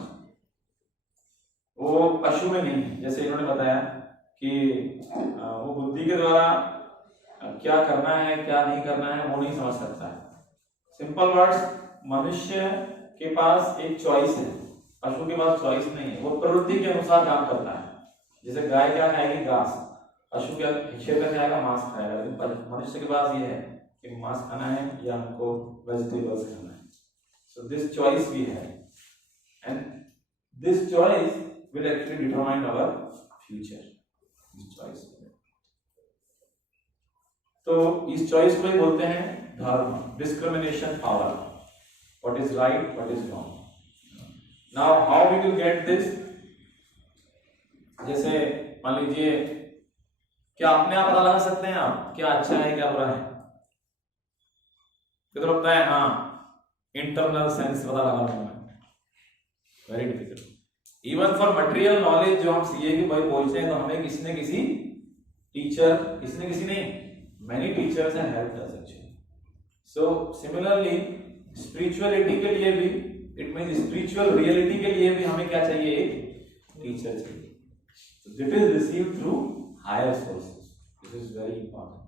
वो पशु में नहीं है, जैसे इन्होंने बताया कि वो बुद्धि के द्वारा क्या करना है क्या नहीं करना है वो नहीं समझ सकता है। सिंपल वर्ड्स, मनुष्य के पास एक चॉइस है, पशु के पास चॉइस नहीं है, वो प्रवृत्ति के अनुसार काम करता है। जैसे गाय क्या खाएगी? घास। पशु क्या क्षेत्र खाएगा? मांस खाएगा। लेकिन मनुष्य के पास ये है कि मांस खाना है या हमको वेजिटेबल्स खाना है। So this choice we have and this choice will actually determine our future. This choice, तो इस चॉइस को ही बोलते हैं धर्म, discrimination power, what is right what is wrong. Now how we will get this? जैसे मान लीजिए, क्या अपने आप पता लगा सकते हैं आप क्या अच्छा है क्या बुरा है? तो लगता है हाँ इंटरनल सेंस पता लगा लूंगा, very difficult. Even for material knowledge जो हम सीए की भाई पहुंचते हैं तो हमें किसी न किसी टीचर, किसी न किसी नहीं, many teachers have helped us actually. So similarly spirituality के लिए भी, it means spiritual reality के लिए भी हमें क्या चाहिए? एक टीचर चाहिए। So this is received through higher sources. This is very important.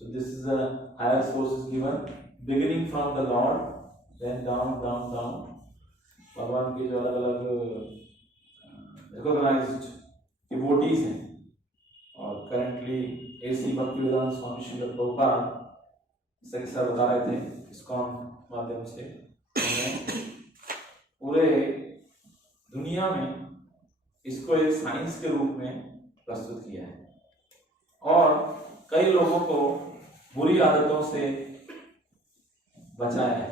So this is a higher sources given beginning from the Lord, then down down down. भगवान के जो अलग अलग recognized devotees हैं और currently AC भक्तिवेदांत स्वामी Shri Prabhupada sir बता रहे थे ISKCON माध्यम से पूरे दुनिया में इसको एक साइंस के रूप में प्रस्तुत किया है और कई लोगों को बुरी आदतों से बचाया है।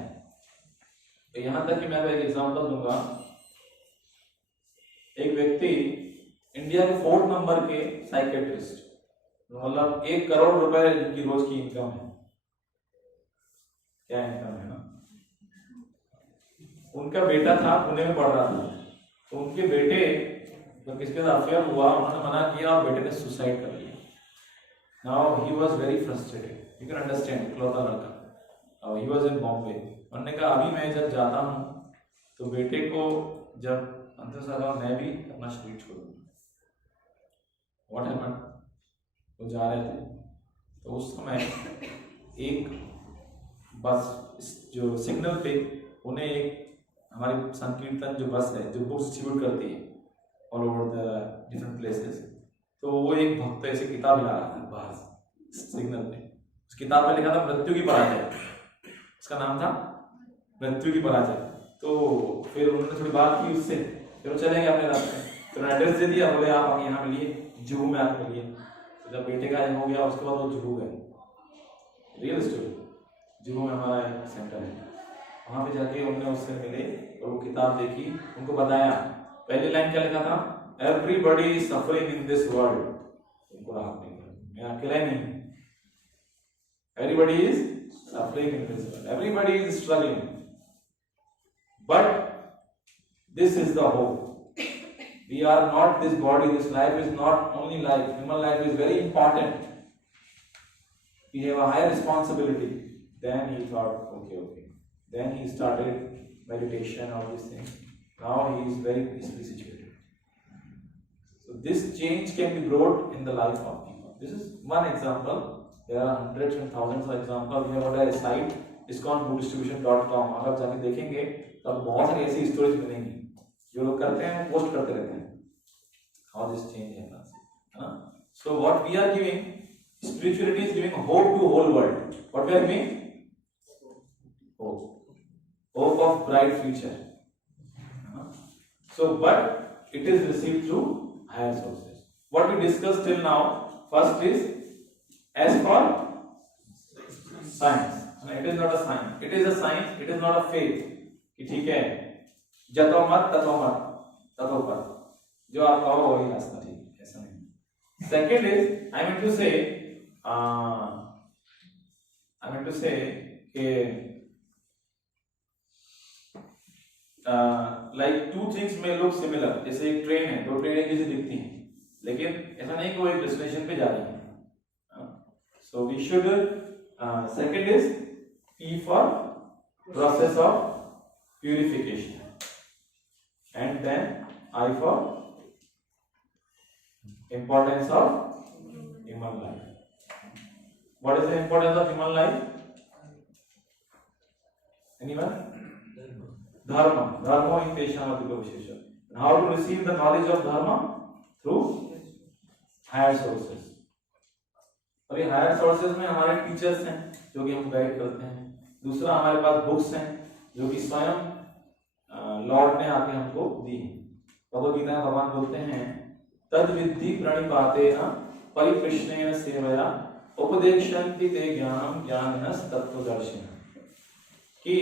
तो यहां तक कि मैं एक एग्जांपल दूंगा। एक व्यक्ति इंडिया के 4th नंबर के साइकेट्रिस्ट, मतलब 1 करोड़ रुपए इनकी रोज की इनकम है। क्या इनकम है ना। उनका बेटा था, पुणे में पढ़ रहा था, तो उनके बेटे तो किसके साथ अफेयर हुआ, उन्होंने मना किया और बेटे ने सुसाइड कर लिया। Now he was very frustrated, you can understand, इकलौता लड़का, ही वाज इन बॉम्बे। उन्होंने कहा अभी मैं जब जाता हूँ तो बेटे को जब अंतर साल मैं भी अपना शरीर छोड़ूंगा। व्हाट हैपेंड, वो जा रहे थे तो उस समय एक बस जो सिग्नल पे उन्हें एक हमारी संकीर्तन जो बस है जो बुक्स डिस्ट्रीब्यूट करती है all over the different places, तो वो एक भक्त ऐसे किताब ला रहा था बाहर सिग्नल पे। उस किताब में लिखा था मृत्यु की पराजय, उसका नाम था मृत्यु की पराजय। तो फिर उन्होंने थोड़ी बात की उससे, फिर वो चले गए अपने रास्ते। तो एड्रेस दे दिया, बोले आप आगे यहाँ मिलिए, जुहू में आके मिलिए। तो जब बेटे का हो गया उसके बाद वो जुहू गए, रियल स्टोरी। जुहू में हमारा एक सेंटर है, वहाँ पे जाके उन्होंने उससे मिले और वो किताब देखी, उनको बताया। पहली लाइन क्या लिखा था, everybody is suffering in this world. उनको राहत नहीं मिली, मैं अकेला ही नहीं, everybody is suffering in this world, everybody is struggling, but this is the hope. We are not this body, this life is not only life, human life is very important. We have a higher responsibility. Then he thought, okay. Then he started meditation, all these things. Now he is very peacefully situated. So this change can be brought in the life of people. This is one example. There are hundreds and thousands of examples. We have a site, iskonbookdistribution.com. अगर जाके देखेंगे तब बहुत सारी ऐसी stories मिलेंगी जो लोग करते हैं, पोस्ट करते रहते हैं। How this change happens, so what we are giving, spirituality is giving hope to whole world. What we are giving? Hope of bright future. So but it is received through higher sources. What we discussed till now, first is as for science. It is not a science, it is a science, it is not a faith कि ठीक है जतो मत ततो मत ततो पर, जो आप कहो वही रास्ता ठीक है, ऐसा नहीं। Second is I mean to say कि लाइक टू थिंग्स में लुक सिमिलर। जैसे एक ट्रेन है, दो ट्रेन एक जैसी दिखती हैं, लेकिन ऐसा नहीं कि वो एक डेस्टिनेशन पे जा रही है। So we should second is P for process of purification, and then I for importance of human life. What is the importance of human life? Anyone? Dharma. Dharma in Tesham Adhika Vishesha. And how to receive the knowledge of Dharma? Through higher sources. अभी higher sources में हमारे teachers हैं जो कि हम guide करते हैं। दूसरा हमारे पास बुक्स हैं जो कि स्वयं लॉर्ड ने आके हमको दी हैं। भगवद गीता में भगवान बोलते हैं तद विद्धि प्रणिपातेन परिप्रश्नेन सेवया उपदेक्षन्ति ते ज्ञानम ज्ञानिनस् तत्त्वदर्शिनः, कि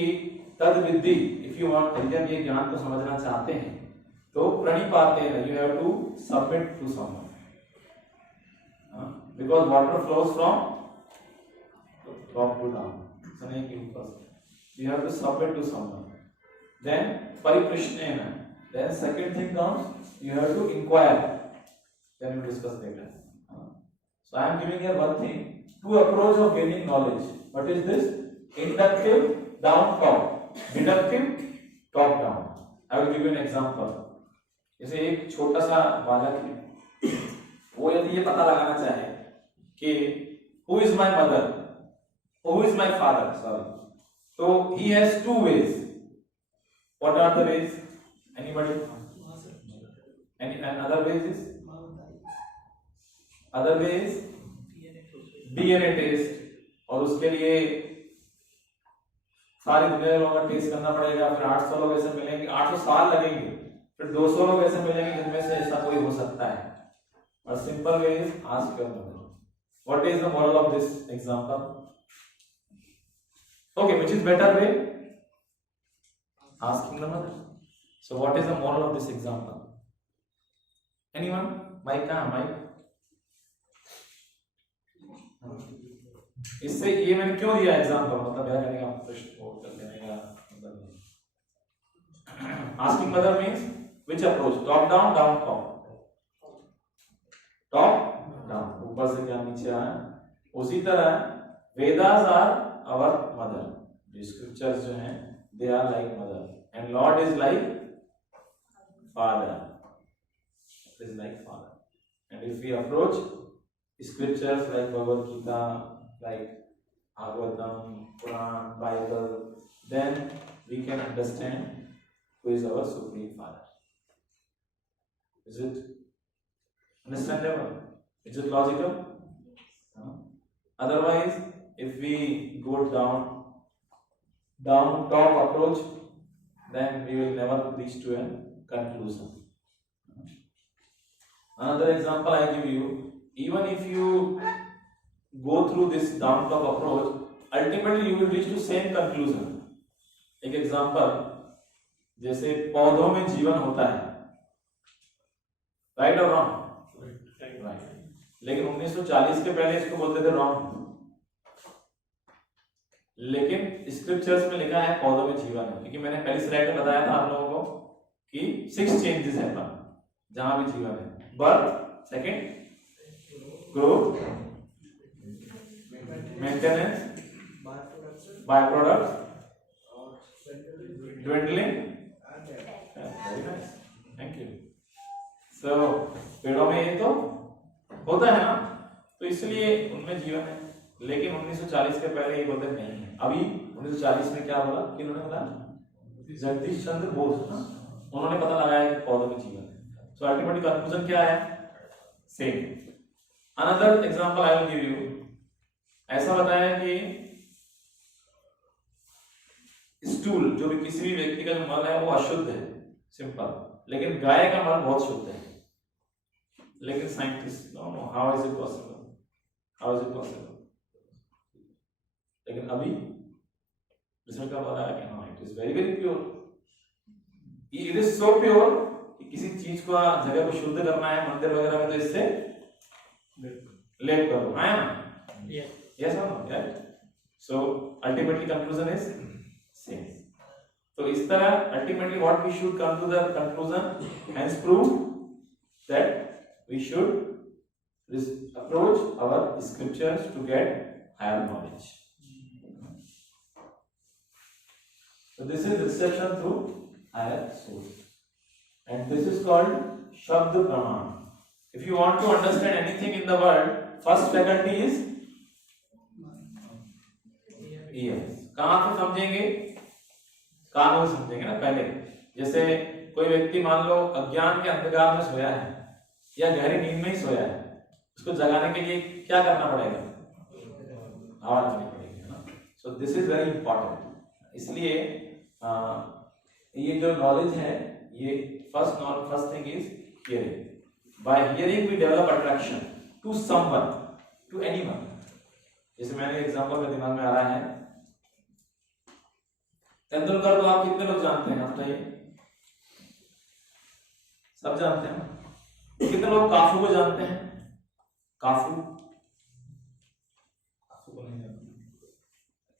तद विद्धि, इफ यू वांट, यदि आप ये ज्ञान को समझना चाहते हैं तो प्रणिपातेन you have to submit to someone, because water flows from top to down, so nahi ki upar se, you have to submit to someone. Then pariprashnena, then second thing comes, you have to inquire, then we discuss later. So I am giving here one thing, two approach of gaining knowledge. What is this? Inductive down top, deductive top down. I will give you an example. जैसे एक छोटा सा बालक है, वो यदि ये पता लगाना चाहे कि who is my mother, who is my father, sorry, so he has two ways. What are the ways? Anybody? And other ways is? Other ways DNA test, और उसके लिए सारी दुनिया लोगों का टेस्ट करना पड़ेगा, फिर 800 लोग ऐसे मिलेंगे, 800 साल लगेंगे, फिर 200 लोग ऐसे मिलेंगे जिनमें से ऐसा कोई हो सकता है। और simple way is ask your mother. What is the moral of this example? Okay, which is better way? Asking the mother. So what is the moral of this example? Anyone? Mic? इससे ये मैंने क्यों दिया example, मतलब मेरा कहने का प्रश्न को कर लेने का मतलब asking mother means which approach, top down, down top, top down, ऊपर से क्या नीचे आया। उसी तरह वेदास आर आवर मदर, जो स्क्रिप्चर्स जो हैं they are like mother and lord is like father, is like father. And if we approach scriptures like Bhagavad Gita, like Bhagavatam, Quran, Bible, then we can understand who is our Supreme Father. Is it understandable? Is it logical? No? Otherwise, if we go down top approach, then we will never reach to a conclusion. Another example I give you. Even if you go through this down top approach, ultimately you will reach to same conclusion. एक example, जैसे पौधों में जीवन होता है, right और wrong? Right. लेकिन 1940 के पहले इसको बोलते थे रॉन्ग, लेकिन स्क्रिप्चर्स में लिखा है पौधों में जीवन है, क्योंकि मैंने पहली स्लाइड में बताया था आप लोगों को कि 6 चेंजेस हैपन जहां भी जीवन है। Birth, second growth, maintenance, byproducts, dwindling. Very nice, thank you. So पेड़ों में ये तो होता है ना, तो इसलिए उनमें जीवन है। लेकिन 1940 के पहले ये बोलते नहीं है। अभी 1940 में क्या बोला, किन्होंने बोला? जगदीश चंद्र बोस, उन्होंने पता लगाया कि पौधों में जीवन है। सो अल्टीमेटली कंक्लूजन क्या है? Same. Another example I will give you. ऐसा बताया कि स्टूल, जो भी किसी भी व्यक्ति का जो मल है वो अशुद्ध है, सिंपल, लेकिन गाय का मल बहुत शुद्ध है। लेकिन scientist know how is it possible, how is it possible. लेकिन अभी रिसर्च का पता है कि हाँ it is very very pure, it is so pure कि किसी चीज को जगह को शुद्ध करना है मंदिर वगैरह में तो इससे लेप करो, है ना? यस और no, right? So ultimately conclusion is same. तो इस तरह ultimately what we should come to the conclusion, hence prove that we should approach our scriptures to get higher knowledge. So this is reception through higher source, and this is called Shabd Praman. If you want to understand anything in the world, first faculty is ears. कहाँ से समझेंगे? कानों से समझेंगे ना पहले। जैसे कोई व्यक्ति मान लो अज्ञान के अंधकार में सोया है या गहरी नींद में ही सोया है, उसको जगाने के लिए क्या करना पड़ेगा? आवाज देनी पड़ेगी, है ना? So this is very important. इसलिए ये जो नॉलेज है, ये first thing is hearing. By hearing we develop attraction to someone, to anyone. जैसे मैंने एग्जांपल में दिमाग में आ रहा है, तेंदुलकर को आप कितने लोग जानते हैं? आप बताइए। सब जानते हैं। कितने लोग काफू को जानते हैं? काफू को नहीं जानते।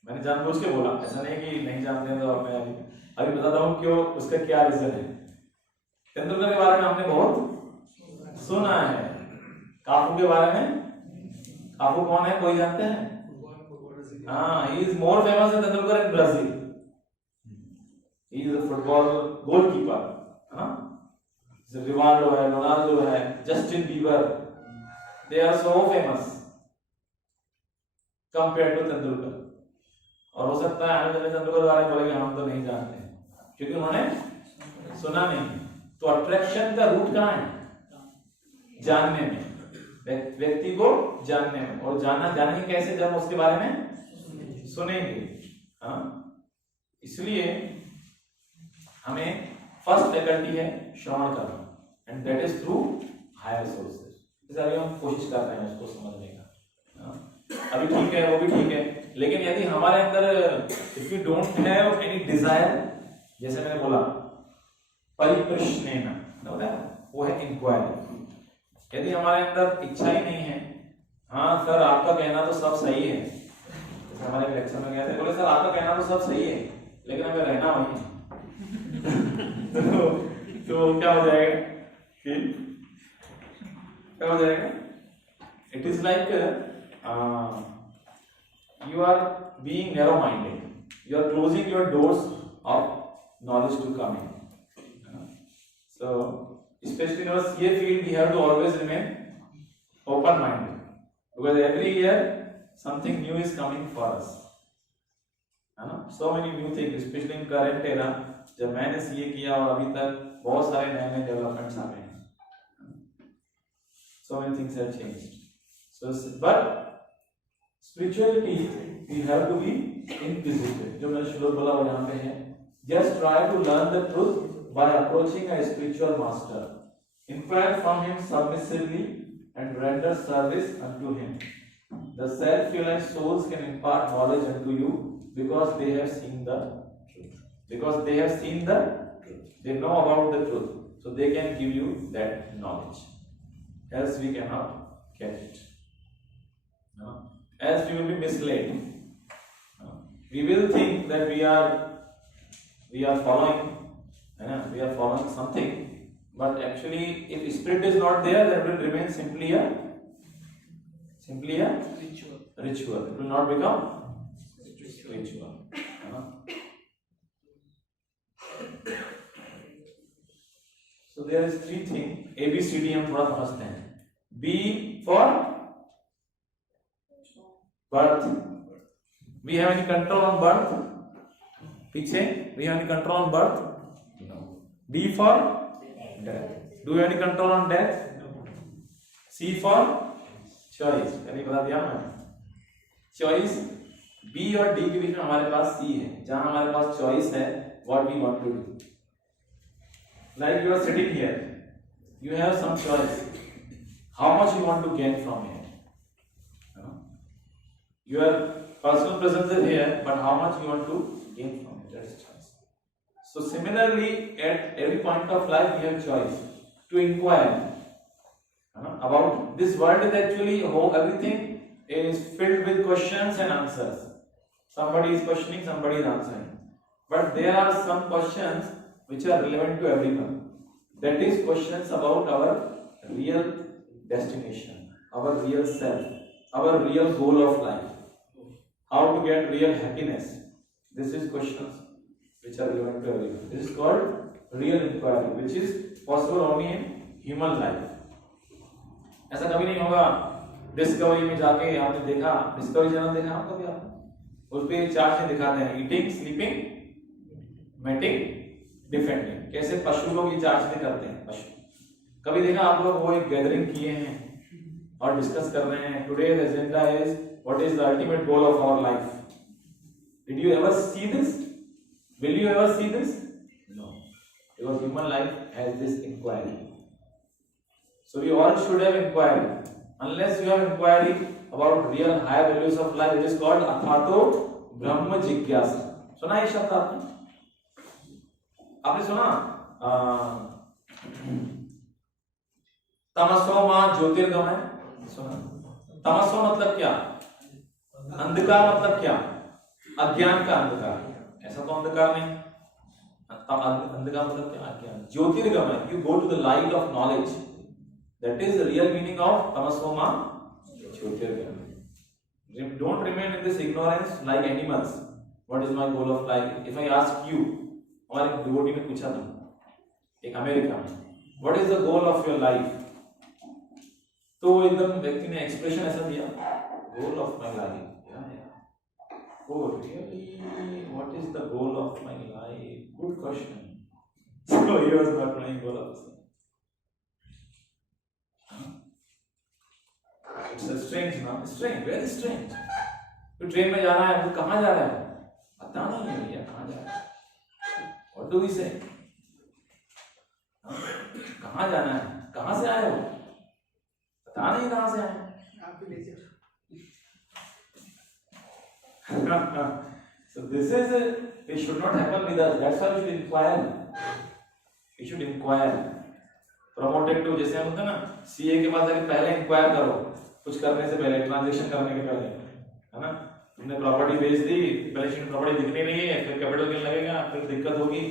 मैंने जानबूझ के बोला, ऐसा नहीं कि नहीं जानते हैं। तो मैं अभी बताता हूँ क्यों, उसका क्या रीजन है। तेंदुलकर के बारे में हमने बहुत सुना है, काफू के बारे में। काफू कौन है, कोई जानते हैं? हाँ, he is more famous than Tendulkar in Brazil. He is a football goalkeeper. हाँ, रिवाल्डो है, रोनाल्डो है, Justin Bieber, they are so famous compared to Tendulkar. और हो सकता है आने वाले तेंदुलकर बारे में बोलेंगे हम तो नहीं जानते हैं, क्योंकि उन्होंने सुना नहीं। तो अट्रैक्शन का रूट कहाँ है? जानने में, व्यक्ति को जानने में। और जानेंगे कैसे? जब उसके बारे में सुनेंगे। हाँ, इसलिए हमें फर्स्ट फैकल्टी है श्रवण करना, and that is through higher sources. इसे अभी हम कोशिश कर रहे हैं उसको समझने का। अभी ठीक है, वो भी ठीक है, लेकिन यदि हमारे अंदर if you don't have any desire, जैसे मैंने बोला परिप्रश्नेन, वो है इंक्वायरी। यदि हमारे अंदर इच्छा ही नहीं है, हाँ सर आपका कहना तो सब सही है, जैसे हमारे लेक्चर में गए थे, बोले सर आपका कहना तो सब सही है लेकिन हमें रहना वहीं है। तो क्या हो जाएगा कि क्या हो जाएगा? It is like you are being narrow minded, you are closing your doors of knowledge to come in. So especially in our CA field we have to always remain open minded because every year something new is coming for us, है ना? So many new things, especially in current era, जब मैंने CA किया और अभी तक बहुत सारे नए नए डेवलपमेंट्स आ गए हैं, so many things have changed. So but spirituality we have to be inquisitive, जो मैंने श्लोक बोला वो यहाँ पे है, just try to learn the truth by approaching a spiritual master, inquire from him submissively and render service unto him. The self-realized souls can impart knowledge unto you because they have seen the truth, because they have seen the truth, they know about the truth, so they can give you that knowledge, else we cannot get it. No? As we will be misled, we will think that we are following, we are following something, but actually, if spirit is not there, then it will remain simply a ritual. It will not become spiritual. So there is three things. ABCD हम थोड़ा समझते हैं. B for birth. We have any control on birth? पीछे we have any control on birth? No. B for death. Do we have any control on death? C for choice. कभी बता दिया मैंने. Choice. B और D के बीच में हमारे पास C है. जहाँ हमारे पास choice है, what we want to do. Like you are sitting here, you have some choice. How much you want to gain from here? Your personal presence is here, but how much you want to gain from it? That is choice. So similarly, at every point of life, we have choice to inquire about this world. Is actually everything is filled with questions and answers. Somebody is questioning, somebody is answering. But there are some questions which are relevant to everyone. That is questions about our real destination, our real self, our real goal of life. How to get real happiness. This is questions which are relevant to everyone. This is called real inquiry, which is possible only in human life. ऐसा कभी नहीं होगा discovery में जाके आपने देखा, discovery channel देखा आपको भी, आपने उस पे चार्ट में दिखाते हैं ईटिंग, स्लीपिंग, मेटिंग, डिफेंडिंग, कैसे पशु लोग ये चार्ट में करते हैं. पशु कभी देखा आप लोग वो एक गैदरिंग किए हैं और डिस्कस कर रहे हैं, today's agenda is what is the ultimate goal of our life? Did you ever see this? Will you ever see this? No, because human life has this inquiry. So we all should have inquiry. Unless you have inquiry about real higher values of life, it is called athato brahma jigyasa. सुना ये शब्द आपने सुना? तमसो मा ज्योतिर्गमय सुना? तमसो मतलब क्या? अंधकार मतलब क्या? अज्ञान का अंधकार. ऐसा तो अंधकार नहीं. अंधकार मतलब क्या? अज्ञान. ज्योतिर्गमय, you go to the light of knowledge. That is the real meaning of tamasoma ज्योतिर्गमय. Don't remain in this ignorance like animals. What is my goal of life? If I ask you, हमारे devotee ने पूछा था एक America में, what is the goal of your life? तो एकदम व्यक्ति ने एक्सप्रेशन ऐसा दिया, goal of my life. Oh really? What is the goal of my life? Good question. So he was not knowing goal of his life. It's a strange, ना? Strange, very strange. तो train में जाना है, वो कहाँ जा रहा है? पता नहीं है भैया कहाँ जा रहा है. What do we say? कहाँ जाना है? कहाँ से आए हो? पता नहीं कहाँ से आए. आप भी ले चलो. So this is it should not happen with us. That's why we should inquire. We should inquire. Promoted to जैसे हम होते हैं ना, CA के पास जाके पहले inquire करो, कुछ करने से पहले, ट्रांजेक्शन करने के पहले, है ना? तुमने प्रॉपर्टी बेच दी, बैलेंस शीट में प्रॉपर्टी दिखनी नहीं है, फिर कैपिटल गेन लगेगा, फिर दिक्कत होगी,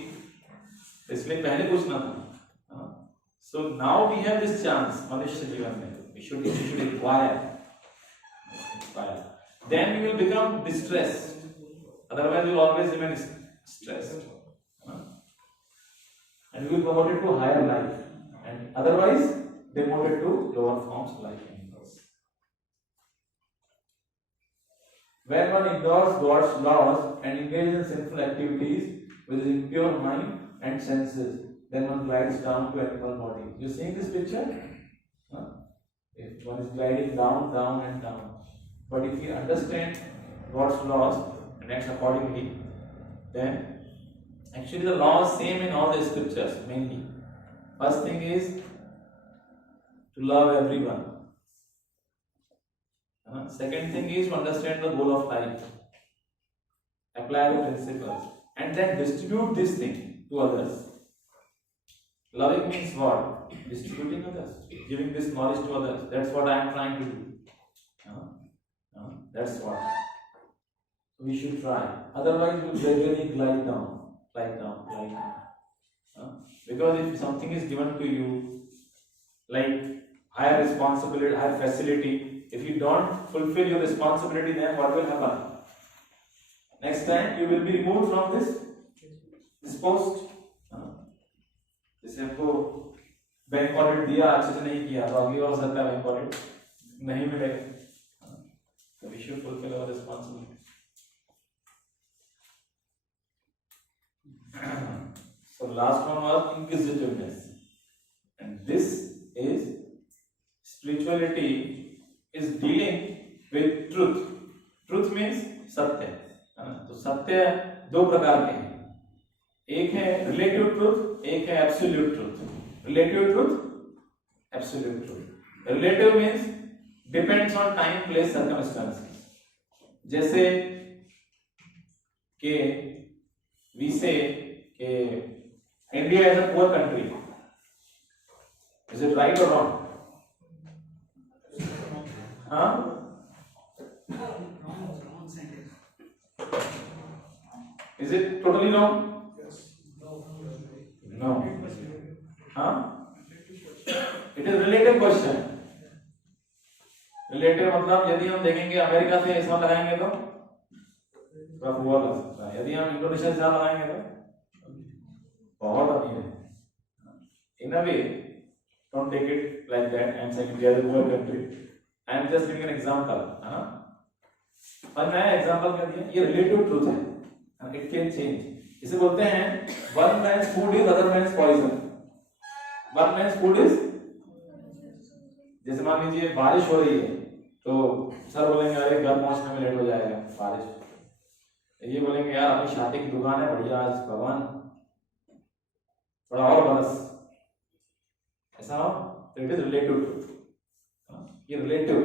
इसलिए पहले पूछना था। So now we have this chance मनुष्य जीवन में, we should acquire, then you will become distressed, otherwise you will always remain stressed, and you will be promoted to higher life, and otherwise demoted to lower forms like animals. When one ignores God's laws and engages in sinful activities with his impure mind and senses, then one glides down to animal body. You seeing this picture? If one is gliding down, down and down. But if you understand God's laws and acts accordingly, then actually the laws same in all the scriptures mainly. First thing is to love everyone. Second thing is to understand the goal of life, apply the principles, and then distribute this thing to others. Loving means what? Distributing others, giving this knowledge to others. That's what I am trying to do. That's what we should try. Otherwise, we will gradually glide down. Because if something is given to you, like higher responsibility, higher facility, if you don't fulfill your responsibility, then what will happen? Next time you will be removed from this post. जैसे हमको bank audit दिया, अच्छे से नहीं किया, तो अगली बार हो सकता है बैंक ऑडिट नहीं मिलेगा. So we should fulfill our responsibility. So last one was inquisitiveness, and this is spirituality is dealing with truth. Truth means सत्य. तो सत्य दो प्रकार के हैं, एक है relative truth, एक है absolute truth. Relative truth, absolute truth. Relative means depends on time, place, circumstances. जैसे कि we say कि India is a poor country. Is it right or wrong? Wrong sentence. Is it totally wrong? No. It is relative question. Relative मतलब यदि हम देखेंगे America से हिसाब लगाएंगे तो हुआ कर सकता है, यदि हम इंडोनेशिया से हिसाब लगाएंगे तो बहुत अमीर है. In a way don't take it like that and saying we are a poor country. I am just giving an example. और मैं एग्जांपल कर दिया, ये रिलेटिव ट्रूथ है, इट कैन चेंज. इसे बोलते हैं one man's food is other man's poison. One man's food is, जैसे मान लीजिए बारिश हो रही है तो सर बोलेंगे अरे घर पहुंचने में लेट हो जाएगा बारिश. ये बोलेंगे यार अपनी शादी की दुकान है बढ़िया, आज भगवान थोड़ा और बरस. ऐसा हो तो इट इज रिलेटिव टू. ये रिलेटिव.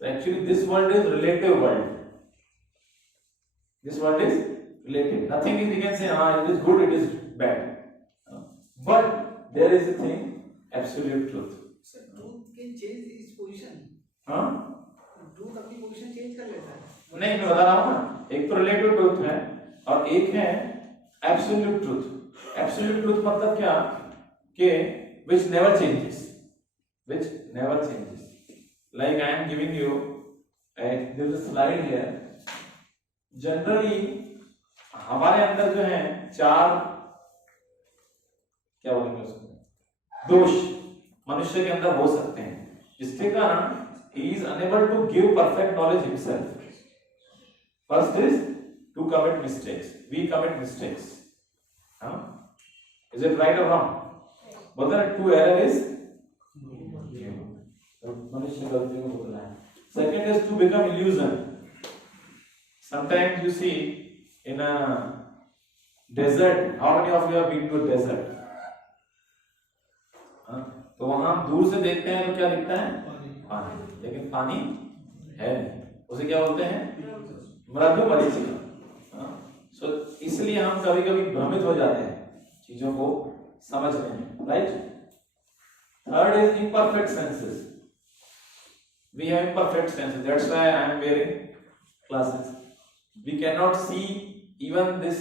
तो actually this world is relative world. This world is relative. Nothing is, you can say हाँ it is good, it is bad, but there is a thing absolute truth. Sir, truth can change its position. Truth अपनी position change कर लेता है. नहीं, मैं बता रहा हूँ ना, एक तो रिलेटिव ट्रूथ है और एक है एब्सोल्यूट ट्रूथ. एब्सोल्यूट ट्रूथ मतलब क्या कि which never changes. Like I am giving you there is a slide here. Generally हमारे अंदर जो है चार, क्या बोलेंगे उसको, दोष मनुष्य के अंदर हो सकते हैं, जिसके कारण he is unable to give perfect knowledge himself. First is to commit mistakes. We commit mistakes. Is it right or wrong? Whether to error is मनुष्य गलतियों को बोलना है. Second is to become illusion. Sometimes you see in a desert, how many of you have been to a desert? तो वहां दूर से देखते हैं तो क्या दिखता है? पानी. लेकिन पानी है नहीं. उसे क्या बोलते हैं? मृदु मरीचिका. सो इसलिए हम कभी कभी भ्रमित हो जाते हैं चीजों को समझने में. Right. Third is imperfect senses. We have imperfect senses. That's why I am wearing glasses. we cannot see even this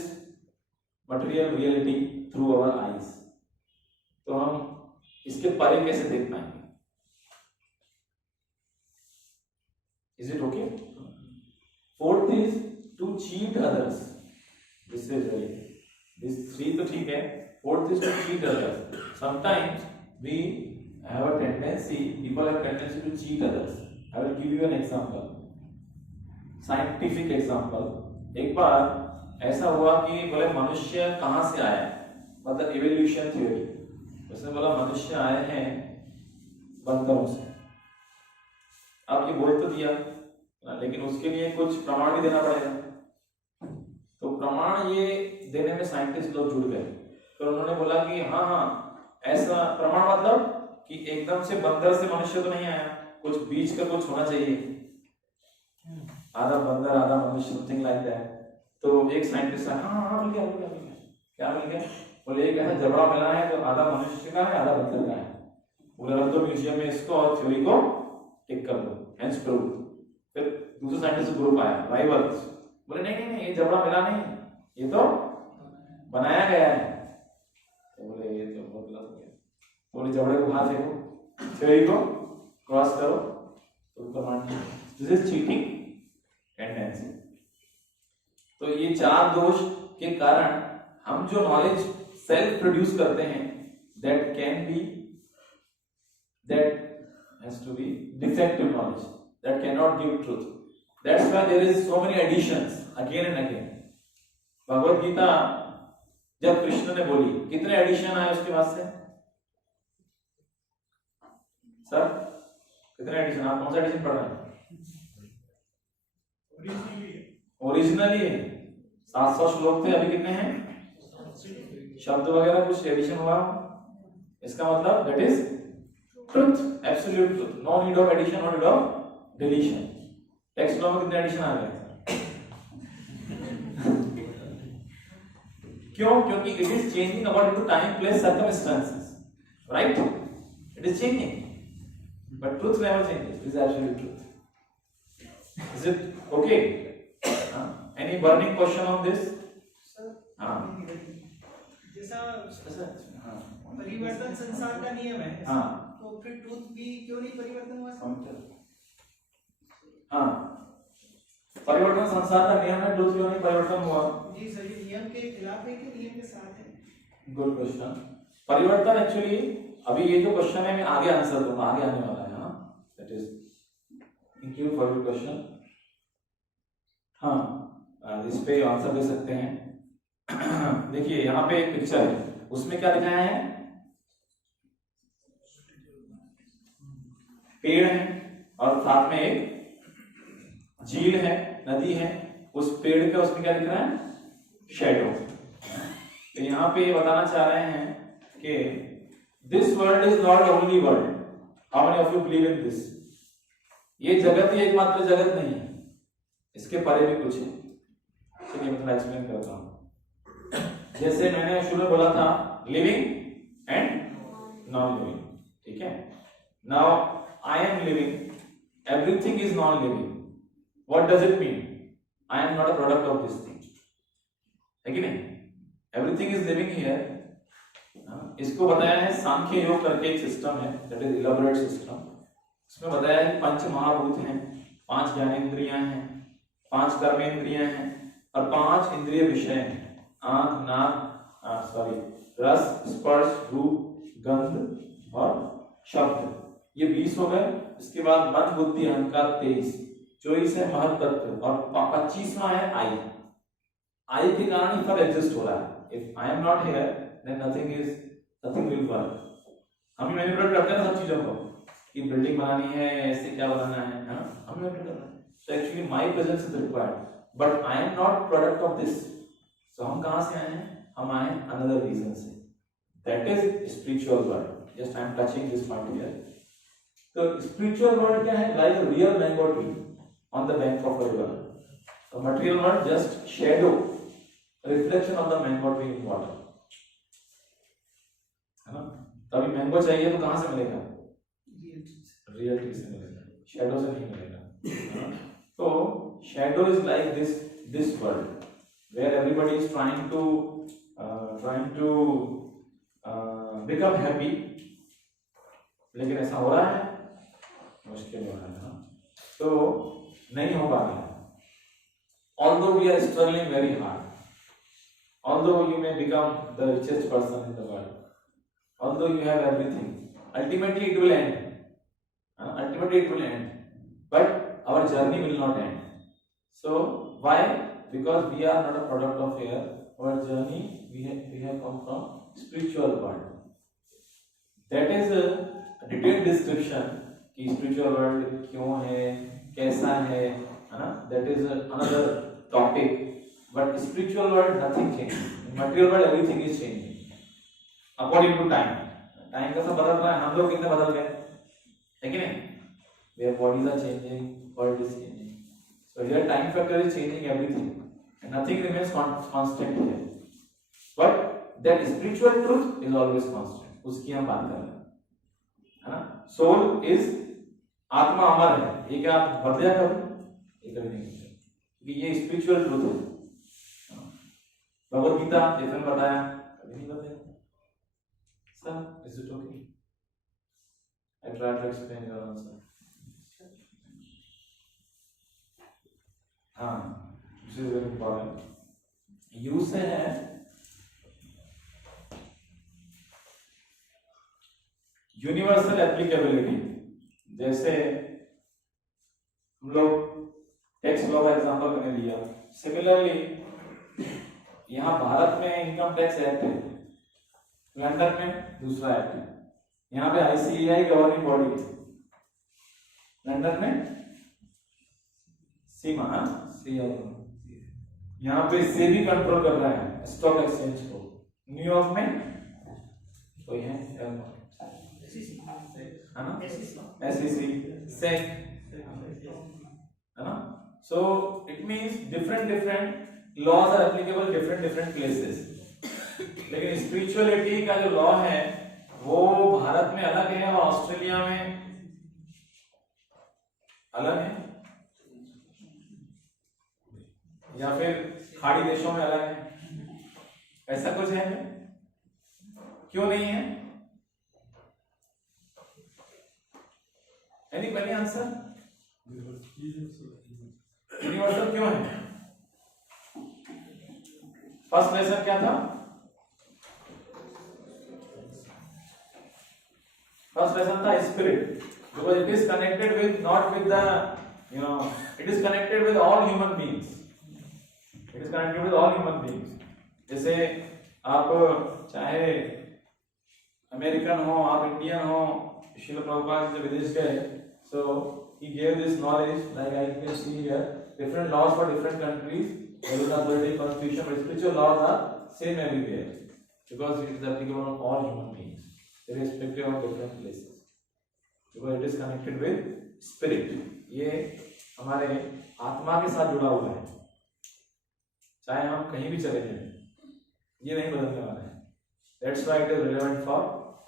material reality through our eyes. तो हम इसके परे कैसे देख पाएंगे? Is it okay? Fourth is to cheat others. This is this 3 तो ठीक है. Fourth is to cheat others. Sometimes we have a tendency, people have tendency to cheat others. I will give you an example. Scientific example. एक बार ऐसा हुआ कि बोले मनुष्य कहाँ से आया, मतलब evolution theory. उसने बोला मनुष्य आए हैं बंदरों से. अब ये बोल तो दिया, लेकिन उसके लिए कुछ प्रमाण भी देना पड़ेगा. तो प्रमाण ये देने में साइंटिस्ट लोग जुड़ गए. तो उन्होंने बोला कि हाँ ऐसा प्रमाण, मतलब कि एकदम से बंदर से मनुष्य तो नहीं आया, कुछ बीच का कुछ होना चाहिए, आधा बंदर आधा मनुष्य, समथिंग लाइक दैट. तो एक साइंटिस्ट हाँ मिल गया क्या मिल गया? बोले एक ऐसा जबड़ा मिला है जो आधा मनुष्य का है आधा बंदर का है. बोले रख दो म्यूजियम में इसको और थ्योरी को टिक कर दो, हेंस प्रूव. फिर दूसरे साइंटिस्ट ग्रुप आया, राइवल्स. बोले नहीं ये जबड़ा मिला नहीं, ये तो बनाया गया है. तो बोले ये तो बहुत गलत हो गया. बोले जबड़े को हाथ फेंको, थ्योरी को क्रॉस करो, तो प्रमाण. This is cheating tendency. तो ये 4 दोष के कारण हम जो नॉलेज सेल्फ प्रोड्यूस करते हैं, that can be, that has to be defective knowledge, that can not give truth. That's why there is so many editions again and again. Bhagavad Gita जब कृष्ण ने बोली, कितने एडिशन आए उसके बाद से? सर कितने एडिशन? आप कौन सा एडिशन पढ़ रहे हैं? ओरिजिनली 700 श्लोक थे, अभी कितने हैं? शब्द वगैरह कुछ एडिशन हुआ. इसका मतलब that is truth, absolute truth. No need of addition, no need of deletion. Text law में कितने एडिशन आ गए? क्यों? क्योंकि it is changing according to time, place, circumstances, right? It is changing, but truth never changes. This is absolute truth. Is it okay? Any burning question on this? Sir जैसा परिवर्तन संसार का नियम है, तो फिर ट्रूथ भी क्यों नहीं परिवर्तन हुआ? हाँ, परिवर्तन संसार का नियम है, ट्रूथ क्यों नहीं परिवर्तन हुआ? जी सर, ये नियम के खिलाफ है कि नियम के साथ है? Good question. परिवर्तन एक्चुअली अभी ये जो क्वेश्चन है मैं आगे आंसर दूंगा, आगे आने वाला है. That is, thank you for your question. हाँ, इस पे आंसर दे सकते हैं. देखिए यहाँ पे एक पिक्चर है, उसमें क्या दिखाया है? पेड़ है और साथ में एक झील है, नदी है. उस पेड़ का उसमें क्या दिख रहा है? शैडो. तो यहाँ पे बताना चाह रहे हैं कि this world is not only world. How many of you believe in this? ये जगत ही एकमात्र जगत नहीं है, इसके परे भी कुछ है. चलिए मैं थोड़ा एक्सप्लेन करता हूँ. जैसे मैंने शुरू में बोला था, लिविंग एंड नॉन लिविंग, ठीक है? Now I am living, everything is non living. What does it mean? I am not a product of this thing, है कि नहीं? Everything is living here. इसको बताया है सांख्य योग करके एक सिस्टम है, दैट इज इलैबोरेट सिस्टम. इसमें बताया है कि 5 महाभूत हैं, 5 ज्ञानेंद्रियां हैं, 5 कर्मेंद्रियां हैं और 5 इंद्रिय विषय हैं. आंख, नाक, रस, स्पर्श, रूप, गंध और शब्द. ये 20 हो गए. इसके बाद मन, बुद्धि, अहंकार 23. 24 है महत तत्व और 25वां है आई. आई के कारण ही सब एग्जिस्ट हो रहा है. If I am not here then nothing will work. हम मैनिपुलेट करते हैं सब चीजों को कि बिल्डिंग बनानी है, ऐसे क्या बनाना है, हम मैनिपुलेट कर रहे हैं. So actually my presence is required, but I am not product of this. So हम कहाँ से आए हैं? हम आए another reason से. That is spiritual world. Just I am touching this point here. तो spiritual world क्या है? Like a real mango tree on the bank of a river. So material world just shadow, reflection of the mango tree in water. है ना? तभी mango चाहिए तो कहां से मिलेगा? रियल ट्री से मिलेगा, शैडो से नहीं मिलेगा. तो shadow is like this this world where everybody is trying to become happy, लेकिन ऐसा हो रहा है, मुश्किल हो रहा है ना, तो नहीं हो पा रहा है. Although we are struggling very hard, although you may become the richest person in the world, although you have everything, ultimately it will end. Ultimately it will end, but our journey will not end. So why? Because we are not a product of air. Our journey we have come from spiritual world. That is a detailed description कि spiritual world क्यों है, कैसा है ना? That is another topic. But spiritual world nothing changes. In material world everything is changing according to time. Time कैसा बदल रहा है? हम लोग कितने बदल गए? है कि नहीं? Their bodies are changing, world is changing. So here time factor is changing everything, and nothing remains constant here. But that spiritual truth is always constant. उसकी हम बात कर रहे हैं, है ना? Soul is आत्मा अमर है. ये क्या बढ़ जाएगा कभी? ये कभी नहीं होगा, क्योंकि ये spiritual truth है. भगवद गीता जैसे बताया कभी नहीं बदलेगा. Sir, is it okay? I tried to explain your answer. हाँ, this is very important. U से है यूनिवर्सल एप्लीकेबिलिटी. जैसे हम लोग टैक्स लॉ का एग्जांपल मैंने लिया. सिमिलरली यहाँ भारत में इनकम टैक्स एक्ट है, लंदन में दूसरा एक्ट है. यहाँ पे ICAI गवर्निंग बॉडी है, लंदन में सीमा यहाँ पे सेबी कंट्रोल कर रहा है स्टॉक एक्सचेंज को. न्यूयॉर्क में कोई है ना, SEC, SEC, है ना. So it means different laws are applicable different places. लेकिन स्पिरिचुअलिटी का जो लॉ है वो भारत में अलग है और ऑस्ट्रेलिया में अलग है, या फिर खाड़ी देशों में अलग है. ऐसा कुछ है? क्यों नहीं है? Any answer? यूनिवर्सल क्यों है? फर्स्ट लेसन क्या था? फर्स्ट लेसन था spirit, because it is connected with not with the it is connected with all human beings. It is connected with all human beings. जैसे आप चाहे अमेरिकन हो, आप इंडियन हो, श्रील प्रभुपाद जब विदेश गए, so he gave this knowledge, like I can see here, different laws for different countries, regular authority, constitution, but spiritual laws are same everywhere, because it is applicable on all human beings, irrespective of different places, because it is connected with spirit. ये हमारे आत्मा के साथ जुड़ा हुआ है, चाहे हम कहीं भी चले जाएं, ये नहीं बदलने वाला है. That's why it is relevant for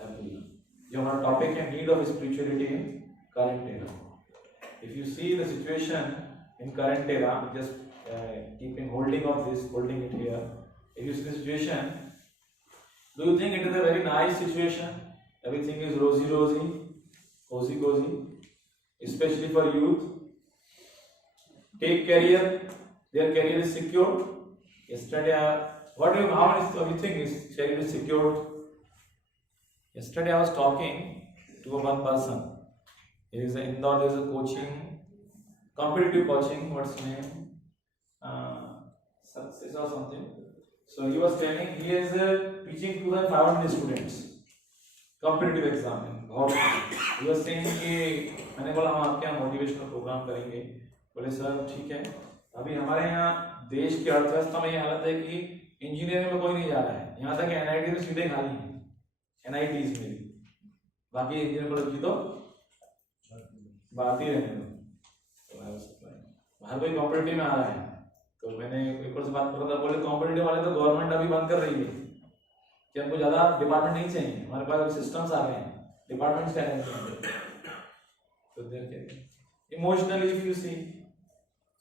everyone. जो हमारा टॉपिक है, need of spirituality in current era. If you see the situation in current era, just keeping holding of this, holding it here. If you see the situation, do you think it is a very nice situation? Everything is rosy, cozy, especially for youth. Take career, their career is secure. Yesterday, how many of you think his career is secure? Yesterday I was talking to one person. There is Indore, there is a coaching, competitive coaching, what's the name? Success or something. So he was telling he is teaching 2,500 students, competitive exam. He was saying कि मैंने बोला हम आपके यहाँ motivational programme करेंगे. बोले sir ठीक है. अभी हमारे यहाँ देश की अर्थव्यवस्था में ये हालत है कि इंजीनियरिंग में कोई नहीं जा रहा है. यहाँ तक NIT में सीटें खाली हैं, NITs में. बाकी इंजीनियर कॉलेज की तो बात ही रहने दो. बाहर कोई कॉम्पिटिटिव में आ रहा है, तो मैंने एक और से बात कर रहा था. बोले कॉम्पिटिटिव वाले तो गवर्नमेंट अभी बंद कर रही है कि हमको ज्यादा डिपार्टमेंट नहीं चाहिए, हमारे पास सिस्टम्स आ गए हैं, डिपार्टमेंट्स क्या रहेंगे. तो देखिए emotionally, if you see,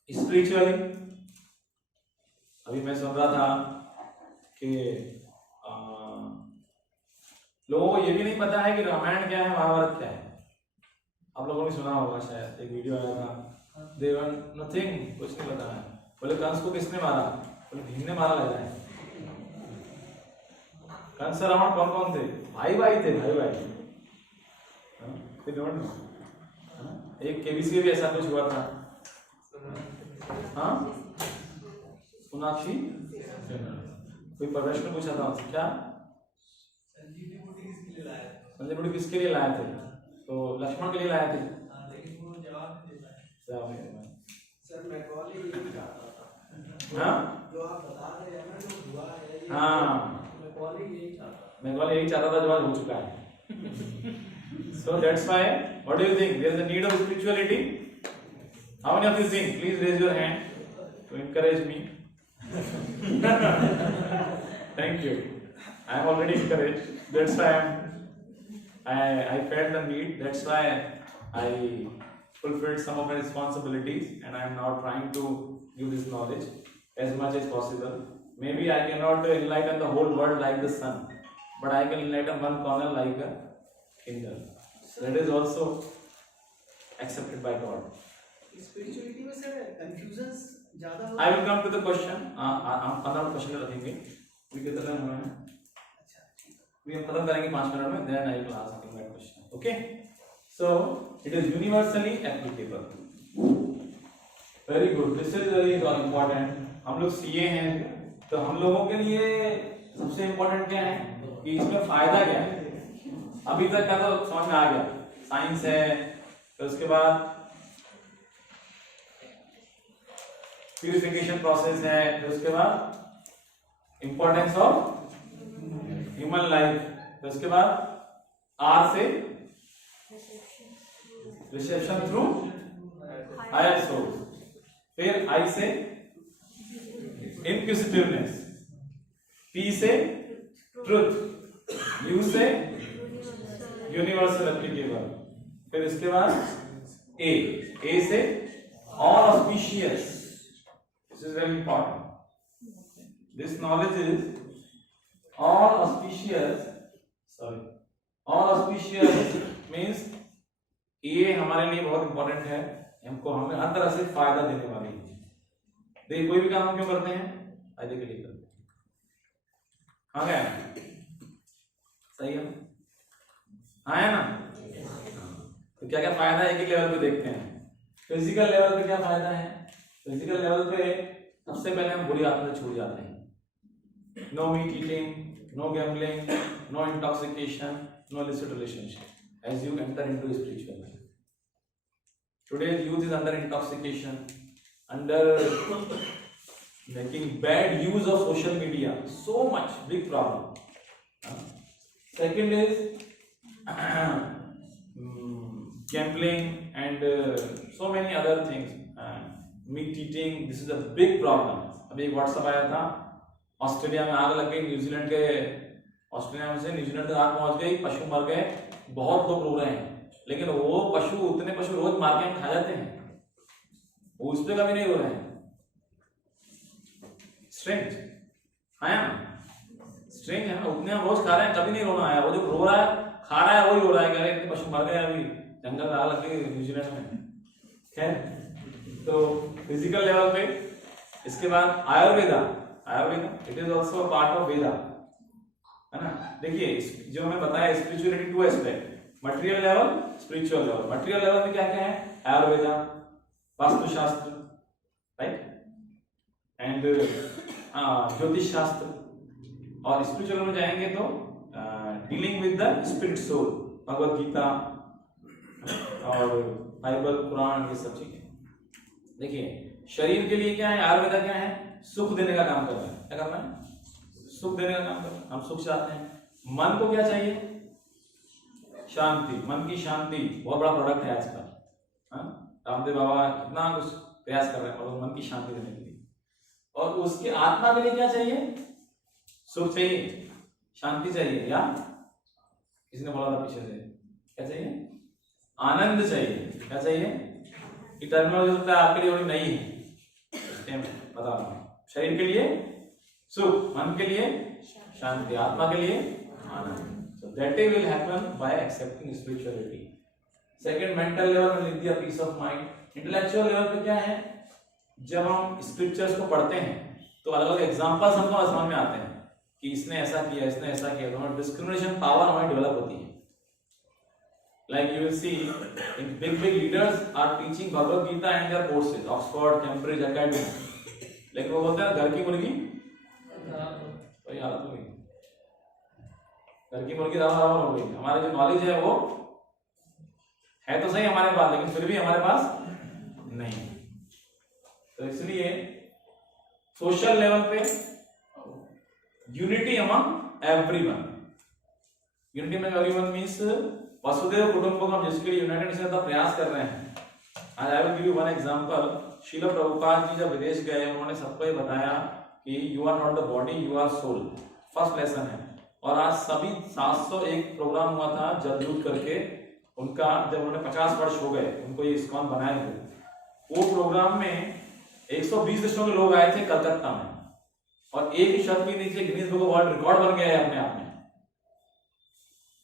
spiritually, अभी मैं सुन रहा था कि लोगों को ये भी नहीं पता है कि रामायण क्या है, महाभारत क्या है। आप लोगों ने सुना होगा शायद, एक वीडियो आया था, देवर नथिंग, कुछ नहीं पता है। बोले कंस को किसने मारा? बोले भीम ने मारा लग रहा है। कंस रावण कौन कौन थे? भाई भाई थे, भाई भाई। एक केबीसी में भी ऐसा कुछ हुआ था। हाँ, सोनाक्षी कोई प्रश्न पूछा था उससे, क्या संजीवनी बूटी किसके लिए लाए थे? तो लक्ष्मण के लिए लाए थे, लेकिन वो जवाब नहीं देता है। जवाब नहीं देता। सर मैं कॉल ही यही चाहता था। हाँ जो आप बता रहे हैं ना, जो हुआ है, हाँ, मैं कॉल ही यही चाहता था। मैं कॉल यही चाहता था, जवाब हो चुका है। So that's why, what do you think? There is a need of spirituality. How many of you think? Please raise your hand to encourage me. Thank you. I am already encouraged. That's why I felt the need. That's why I fulfilled some of my responsibilities, and I am now trying to give this knowledge as much as possible. Maybe I cannot enlighten the whole world like the sun, but I can enlighten one corner like a kingdom. That is also accepted by God. Spirituality में sir confusions ज्यादा I will come to the question. हम 15 question रखेंगे। अभी कितना time हुआ है? We हम खत्म करेंगे 5 मिनट में। Then I will ask you that question. Okay? So it is universally applicable. Very good. This is very important. हम लोग CA हैं, तो हम लोगों के लिए सबसे इम्पोर्टेंट क्या है कि इसमें फायदा क्या है। अभी तक का तो समझ में आ गया, साइंस है, तो उसके बाद प्यूरिफिकेशन प्रोसेस है, फिर उसके बाद इंपॉर्टेंस ऑफ ह्यूमन लाइफ, फिर उसके बाद आर से रिसेप्शन थ्रू हायर सोर्स, फिर आई से इनक्विजिटिवनेस, पी से ट्रुथ, यू से यूनिवर्सल एप्लीकेबल, फिर इसके बाद ए से all auspicious. This is very important. This knowledge is all auspicious, sorry, all auspicious means ये हमारे लिए बहुत इंपॉर्टेंट है, हमको हमें हर तरह से फायदा देने वाली है। देखिए कोई भी काम हम क्यों करते हैं? फायदे के लिए करते हैं। हाँ क्या सही है? हाँ है ना? तो क्या क्या फायदा है एक ही लेवल पे देखते हैं। फिजिकल लेवल पे क्या फायदा है? फिजिकल लेवल पे सबसे पहले हम बुरी आदतें छूट जाते हैं। No meat eating, no gambling, no intoxication, no illicit relationship as you enter into spiritual life. Today's youth is under intoxication, under making bad use of social media. So much big problem. Second is gambling and so many other things. Meat eating, this is a big problem. अभी एक WhatsApp आया था, Australia में आग लग गई, New Zealand के Australia में से न्यूजीलैंड तक आग पहुंच गई, पशु मर गए, बहुत लोग रो रहे हैं, लेकिन वो पशु, उतने पशु रोज मार के हम खा जाते हैं, वो उस पर कभी नहीं रो रहे हैं। स्ट्रेंज है ना? स्ट्रेंज है ना? उतने हम रोज खा रहे हैं, कभी नहीं रोना है। वो जो रो रहा है, खा रहा है, वही रो रहा है, कह रहे हैं पशु मर गए अभी जंगल में आग लग गई न्यूजीलैंड में। खैर, तो फिजिकल लेवल पे, इसके बाद Ayurveda, it is also part of Veda, है ना? देखिए जो हमें बताया spirituality two aspect, material level, spiritual level. Material level में क्या क्या है? आयुर्वेदा, वास्तुशास्त्र, राइट, एंड ज्योतिष शास्त्र। और स्पिरिचुअल में जाएंगे तो dealing with the spirit soul, Bhagavad Gita और बाइबल, कुरान, ये सब चीजें। देखिए शरीर के लिए क्या है? आयुर्वेदा क्या है? सुख देने का काम कर रहा है। क्या कर रहा है? सुख देने का काम कर रहा है। हम सुख चाहते हैं। मन को क्या चाहिए? शांति। मन की शांति बहुत बड़ा प्रोडक्ट है आजकल। रामदेव बाबा इतना कुछ प्रयास कर रहे हैं और मन की शांति देने के लिए। और उसके आत्मा के लिए क्या चाहिए? सुख चाहिए, शांति चाहिए, या किसी ने बोला था पीछे से, क्या चाहिए? आनंद चाहिए। क्या चाहिए? टर्मिनोलॉजी होता है आपके लिए थोड़ी नई है, बता रहा हूँ। शरीर के लिए सुख, मन के लिए शांति, आत्मा के लिए आनंद. So that will happen by accepting spirituality. Second, mental level में लिख दिया peace of mind. Intellectual level पे क्या है, जब हम स्क्रिप्चर्स को पढ़ते हैं तो अलग अलग एग्जांपल्स हमको समझ में आते हैं कि इसने ऐसा किया, इसने ऐसा किया, तो हमारी डिस्क्रिमिनेशन पावर हमारी डेवलप होती है. Like you will see, in big leaders are teaching Bhagavad Gita and their courses, Oxford, Cambridge, Academy. लेकिन वो बोलते हैं घर की मुर्गी तो ये हालत हो गई, घर की मुर्गी दाल बराबर हो गई. हमारे जो नॉलेज है वो है तो सही हमारे पास, लेकिन फिर भी हमारे पास नहीं. तो इसलिए सोशल लेवल पे unity among everyone. Unity among everyone means वसुदेव कुटुंबकम, हम जिसके लिए यूनाइटेड नेशन का प्रयास कर रहे हैं. आज I will give you one example. Srila Prabhupada ji जब विदेश गए, उन्होंने सबको ये बताया कि you are not the body, you are soul. First lesson है. और आज सभी 701 प्रोग्राम हुआ था जलदूत करके, उनका जब उन्होंने 50 वर्ष हो गए उनको ये इस्कॉन बनाए हुए. वो प्रोग्राम में 120 देशों के लोग आए थे कलकत्ता में, और एक ही छत के नीचे Guinness book of world record बन गया है अपने आप में.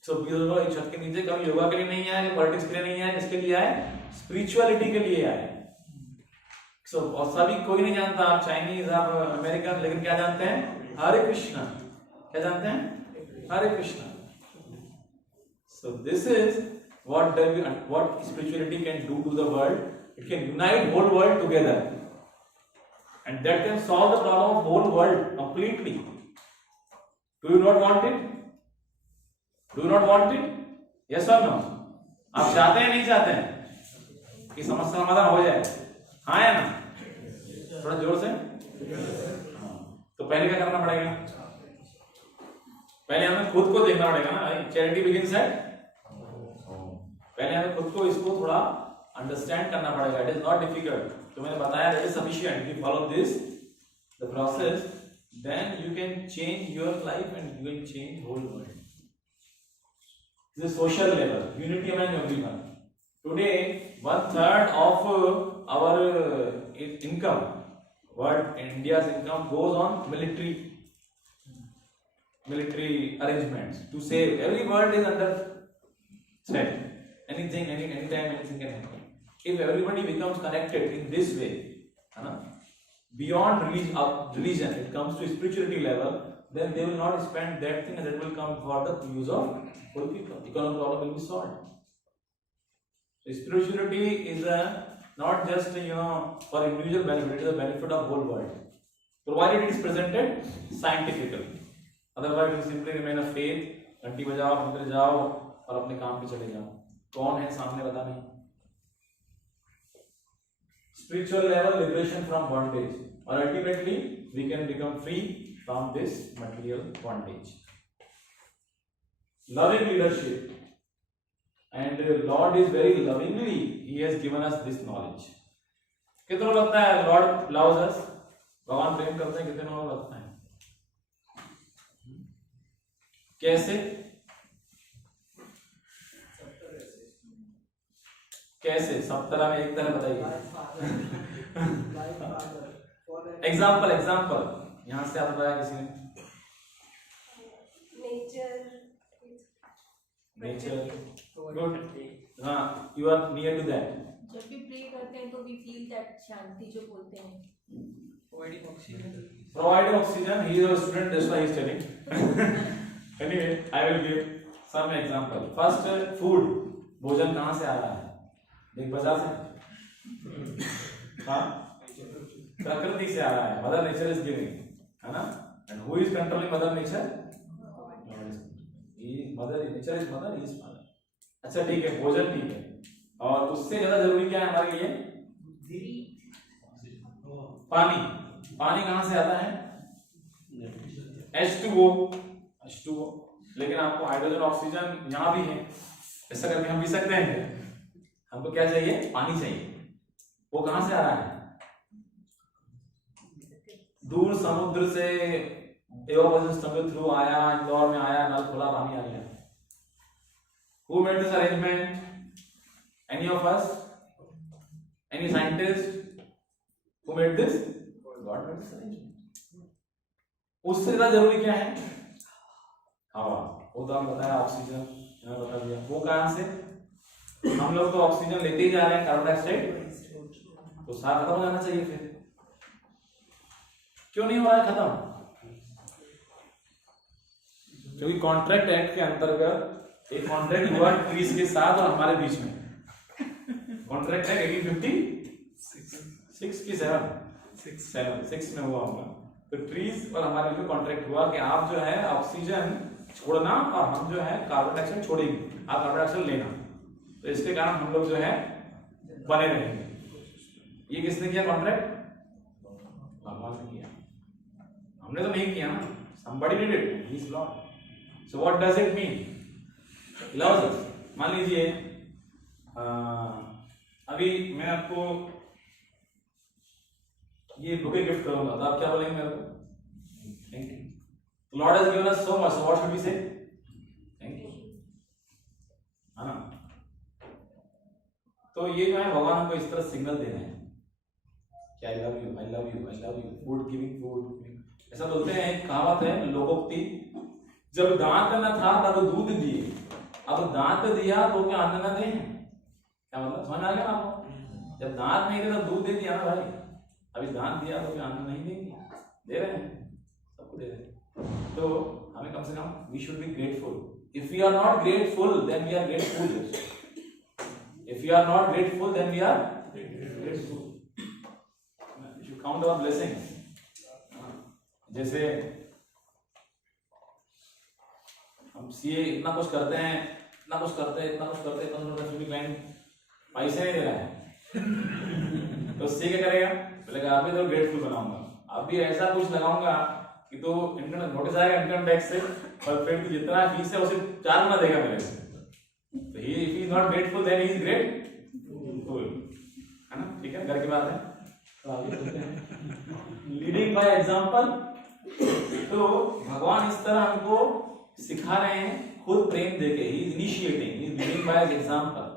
120 लोग एक छत के नीचे कभी योगा के लिए नहीं आए, पॉलिटिक्स के लिए नहीं आए, किसके लिए आए? स्पिरिचुअलिटी के लिए आए. और सभी कोई नहीं जानता, आप चाइनीज, आप अमेरिकन, लेकिन क्या जानते हैं? हरे कृष्णा. क्या जानते हैं? हरे Krishna. So this is what spirituality can do to the world. It can unite whole world together, and that can solve the problem of whole world completely. Do you not want it? Do you not want it? Yes or no? आप चाहते हैं नहीं चाहते हैं कि समस्या समाधान हो जाए? हाँ या ना? थोड़ा जोर से. तो पहले क्या करना पड़ेगा? पहले हमें खुद को देखना पड़ेगा ना. Charity begins at. पहले हमें खुद को इसको थोड़ा अंडरस्टैंड करना पड़ेगा. It is not difficult. तो मैंने बताया that is sufficient. If you follow this the process, then you can change your life and you can change whole world. This is social level, unity among everyone. Today, 1/3 of our income, India's income, goes on military arrangements to save. Every world is under threat. Anything, anytime, anything can happen. If everybody becomes connected in this way, beyond religion, it comes to spirituality level, then they will not spend that thing, and that will come for the use of whole people. Economic problem will be solved. So spirituality is not just for individual benefit; it is a benefit of whole world. Provided it is presented scientifically. Otherwise, it will simply remain a faith. घंटी बजाओ, मंदिर जाओ और अपने काम पे चले जाओ. कौन है सामने पता नहीं. Spiritual level, liberation from bondage, or ultimately we can become free from this material bondage. Loving leadership, and Lord is very lovingly, He has given us this knowledge. कितनों लगता है Lord loves us? भगवान प्रेम करते हैं, कितनों लगता है? कैसे? कैसे? सब तरह में एक तरह बताइए. एग्जाम्पल यहाँ से आप बताया किसी ने. Nature good. हाँ, you are near to that. जब भी प्रे करते हैं तो वी फील दैट शांति जो बोलते हैं. Providing oxygen. He is a student, that's why he is telling. Anyway, I will give some example. First, food. भोजन कहाँ से आ रहा है? देख, बाजार से. हाँ, प्रकृति से आ रहा है. Mother nature is giving, है ना? And who is controlling Mother nature? Mother nature is mother, he is father. अच्छा ठीक है, भोजन ठीक है. और उससे ज्यादा जरूरी क्या है हमारे लिए? पानी. पानी कहाँ से आता है? H2O. लेकिन आपको हाइड्रोजन ऑक्सीजन यहाँ भी है, ऐसा करके हम पी सकते हैं. हमको क्या चाहिए? पानी चाहिए. वो कहाँ से आ रहा है? दूर समुद्र से एवापोरेशन सिस्टम के थ्रू आया, इंदौर में आया, नल खुला, पानी आ गया. Who made this arrangement? Any of us? Any scientist? Who made this? God made this arrangement. उससे ज्यादा जरूरी क्या है? हवा। वो तो आपने बताया ऑक्सीजन, मैंने बता दिया। वो कहां से? हम लोग तो ऑक्सीजन लेते ही जा रहे हैं, कार्बन डाइऑक्साइड तो साथ खत्म हो जाना चाहिए। फिर क्यों नहीं हो रहा है खत्म? क्योंकि कॉन्ट्रैक्ट एक्ट के अंतर्गत एक कॉन्ट्रैक्ट हुआ ट्रीज के साथ और हमारे बीच में। कॉन्ट्रैक्ट एक्ट 1856 की 6 में हुआ होगा। तो ट्रीज और हमारे बीच में कॉन्ट्रैक्ट हुआ कि आप जो है ऑक्सीजन छोड़ना और हम जो है कार्बन डाइऑक्साइड छोड़ेंगे, आप कार्बन डाइऑक्साइड लेना। तो इसके कारण हम लोग जो है बने रहेंगे। ये किसने किया कॉन्ट्रैक्ट? भगवान ने किया, हमने तो नहीं किया ना। somebody did it, he is Lord. So what does it mean? Loves us. मान लीजिए अभी मैं आपको ये बुके गिफ्ट करूंगा तो आप क्या बोलेंगे मेरे को? Thank you. Lord has given us so much, so what should we say? Thank you. है ना? तो ये जो है भगवान हमको इस तरह सिग्नल दे रहे हैं कि आई love you, I love you, I love you. Food giving food, ऐसा बोलते हैं, एक कहावत है लोकोक्ति, जब दांत न था तब दूध दिए, अब दांत दिया तो क्या अन्न न दे? क्या मतलब समझ आ गया आपको? जब दांत नहीं थे तो दूध दे दिया ना भाई, अभी दांत दिया तो क्या अन्न नहीं देंगे? दे रहे हैं, सबको दे रहे हैं। तो हमें कम से कम we should be grateful. If we are not grateful then we are grateful. If we are not grateful then we are grateful. We should count our blessings. जैसे हम सीए इतना कुछ करते हैं, इतना कुछ करते हैं, इतना कुछ करते हैं, फिर भी क्लाइंट पैसे नहीं दे रहा है तो सीए क्या करेगा? बोलेगा आप भी तो ग्रेटफुल बनाऊंगा, आप भी ऐसा कुछ लगाऊंगा कि तो इनकम नोटिस आएगा इनकम टैक्स से और फिर तो जितना फीस है उसे 4 गुना देगा मेरे से। तो he if he is not grateful then he is grateful, है ना? ठीक है, घर की बात है। तो आगे चलते हैं, लीडिंग बाय एग्जांपल। तो भगवान इस तरह हमको सिखा रहे हैं खुद प्रेम देके। He is initiating, he is leading by example.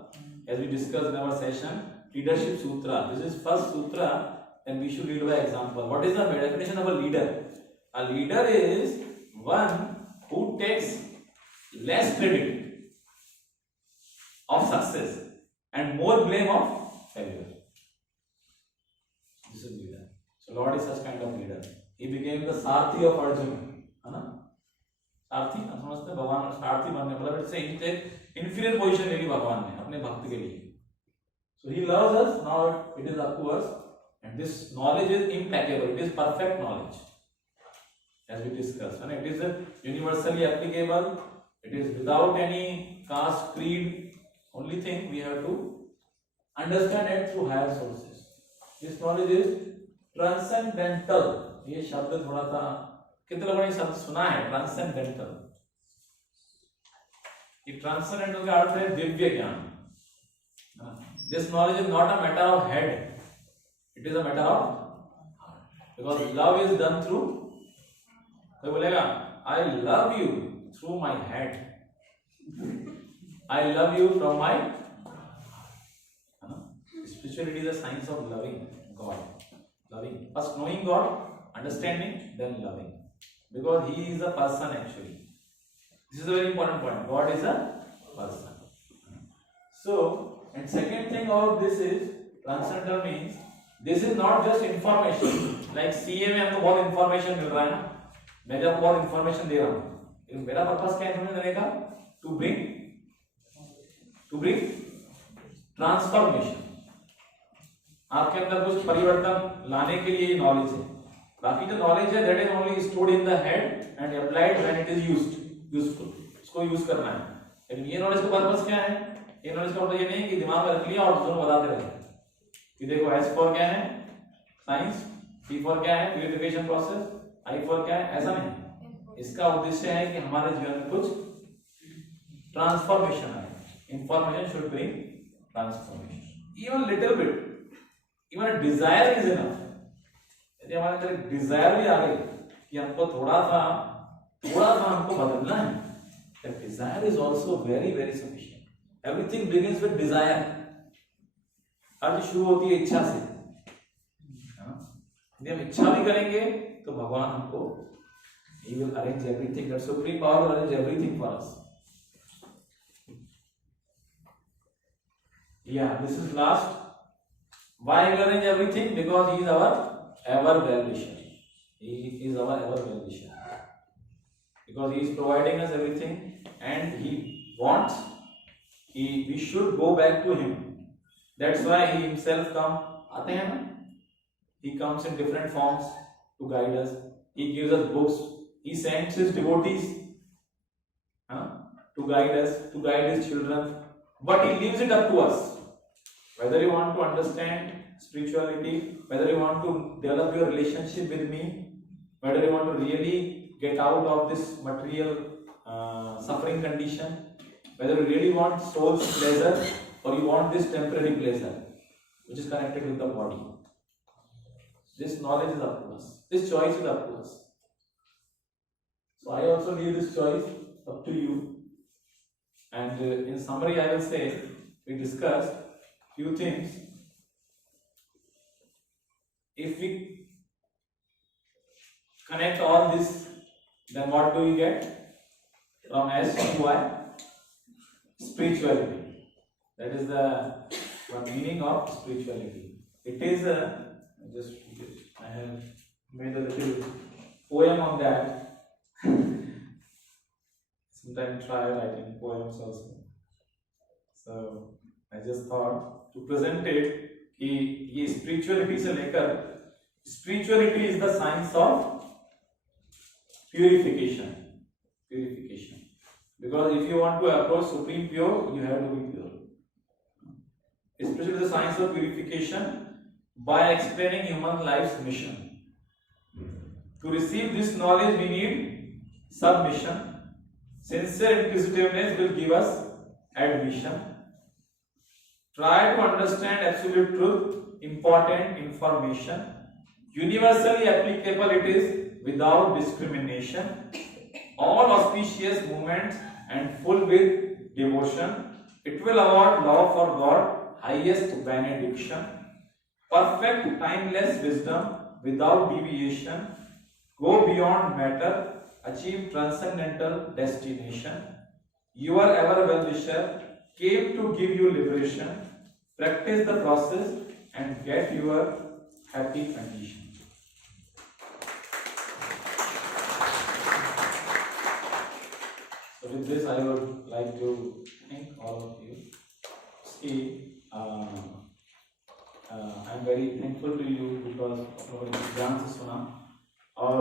As we discussed in our session, leadership sutra. This is first sutra, and we should lead by example. What is the definition of a leader? A leader is one who takes less credit of success and more blame of failure. This is leader. So Lord is such kind of leader. He became the Sarthi of Arjuna, है ना? सारथी हम समझते हैं, भगवान सारथी बनने मतलब it's inferior position ले ली भगवान ने अपने भक्त के लिए। So he loves us, now it is up to us, and this knowledge is impeccable, it is perfect knowledge as we discuss, and it is universally applicable, it is without any caste creed. Only thing we have to understand it through higher sources. This knowledge is transcendental. ये शब्द थोड़ा सा कितने लोगों ने शब्द सुना है? ट्रांसेंडेंटल। ये ट्रांसेंडेंटल का अर्थ है दिव्य ज्ञान। This knowledge is not a matter of head, it is a matter of heart, because love is done through. कोई बोलेगा I love you through my head, I love you from my heart. Spirituality is a science of loving God. Loving, first knowing God, understanding, then loving, because he is a person actually. This is a very important point. God is a person. So, and second thing about this is transcendental means this is not just information. Like CA में हमको बहुत information मिल रहा है ना, मैं जब बहुत information दे रहा हूँ, लेकिन मेरा पर्पस क्या है information देने का? To bring transformation. आपके अंदर कुछ परिवर्तन लाने के लिए ये नॉलेज है। बाकी जो नॉलेज है that is only stored in the head and applied when it is useful. इसको यूज करना है। लेकिन ये नॉलेज का पर्पस क्या है? ये नॉलेज का मतलब ये नहीं है कि दिमाग में रख लिया और दूसरों को बताते रहे कि देखो एस फॉर क्या है? साइंस। सी फॉर क्या है? Purification process. आई फॉर क्या है? ऐसा नहीं। इसका उद्देश्य है कि हमारे जीवन में कुछ ट्रांसफॉर्मेशन आए। Information should bring transformation. Even little bit, even desire is enough. यदि हमारे अंदर एक डिजायर भी आ गई कि हमको थोड़ा सा हमको बदलना है, that desire is also very very sufficient. Everything begins with desire. हर चीज शुरू होती है इच्छा से। यदि हम इच्छा भी करेंगे तो भगवान हमको He will arrange everything. That supreme power will arrange everything for us. Yeah, this is last. Why he will arrange everything? Because he is our ever well-wisher. He is our ever well-wisher. Because he is providing us everything, and he wants we should go back to him. That's why he himself आते हैं ना? He comes in different forms to guide us. He gives us books. He sends his devotees to guide us, to guide his children. But he leaves it up to us. Whether you want to understand spirituality, whether you want to develop your relationship with me, whether you want to really get out of this material suffering condition, whether you really want soul's pleasure or you want this temporary pleasure which is connected with the body. This knowledge is up to us. This choice is up to us. So I also leave this choice up to you. And in summary, I will say we discussed few things. If we connect all this, then what do we get? From S to Y? Spirituality. That is the meaning of spirituality. It is I have made a little poem on that. Sometimes try writing poems also. So I just thought to present it कि spirituality से लेकर spirituality is the science of purification. Because if you want to approach supreme pure, you have to be pure. Especially the science of purification by explaining human life's mission. To receive this knowledge, we need submission. Sincere inquisitiveness will give us admission. Try to understand absolute truth, important information. Universally applicable it is without discrimination. All auspicious movements and full with devotion. It will award love for God, highest benediction. Perfect timeless wisdom without deviation. Go beyond matter, achieve transcendental destination. Your ever well-wisher came to give you liberation. Practice the process and get your happy condition. So with this, I would like to thank all of you. See, I'm very thankful to you because ध्यान से सुना और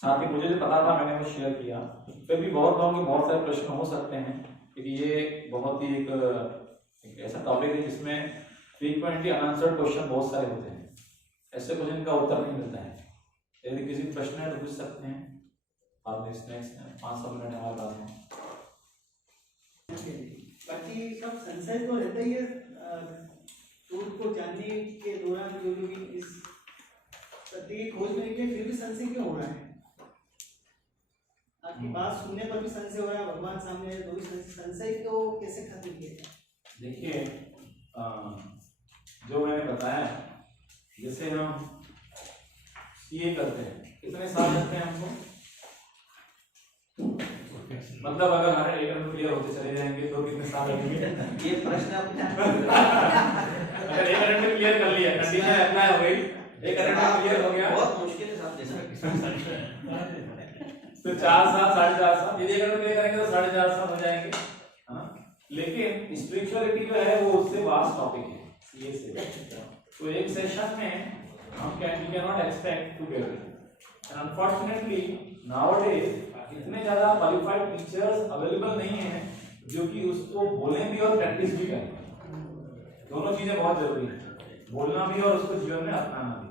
साथ ही मुझे जो पता था मैंने वो शेयर किया. फिर भी बहुत लोगों के बहुत सारे प्रश्न हो सकते हैं क्योंकि ये बहुत ही एक ऐसा टॉपिक है जिसमें फ्रीक्वेंटली अनआंसर्ड क्वेश्चन बहुत सारे होते हैं. ऐसे क्वेश्चन का उत्तर नहीं मिलता है. यदि किसी प्रश्न है तो पूछ सकते हैं. और नेक्स्ट 5 मिनट हमारे पास है. बाकी सब संशय तो रहता ही है truth को जानने के दौरान जो भी इस सत्य की खोज में निकले फिर भी संशय क्यों हो रहा है? आपकी बात सुनने पर भी संशय हो रहा है, भगवान सामने है तो भी संशय को कैसे खत्म किया जाए? देखिए जो मैंने बताया जैसे हम सीए करते हैं कितने साल लगते हैं हमको? मतलब अगर हमारे 1 घंटे क्लियर होते चले जाएंगे तो कितने साल लगेंगे? ये प्रश्न अगर 1 घंटे क्लियर कर लिया कंडीशन अप्लाई हो गई 1 घंटे क्लियर हो गया बहुत मुश्किल है साहब जैसा तो 4 साल 4.5 साल यदि 1 घंटे क्लियर करेंगे तो 4.5 साल हो जाएंगे. लेकिन स्पिरिचुअलिटी जो है वो उससे वास्ट टॉपिक है सीए से. तो एक सेशन में हम we can not expect to get it. And unfortunately nowadays इतने ज्यादा क्वालिफाइड टीचर्स अवेलेबल नहीं हैं जो कि उसको बोलें भी और प्रैक्टिस भी करें. दोनों चीजें बहुत जरूरी हैं, बोलना भी और उसको जीवन में अपनाना भी.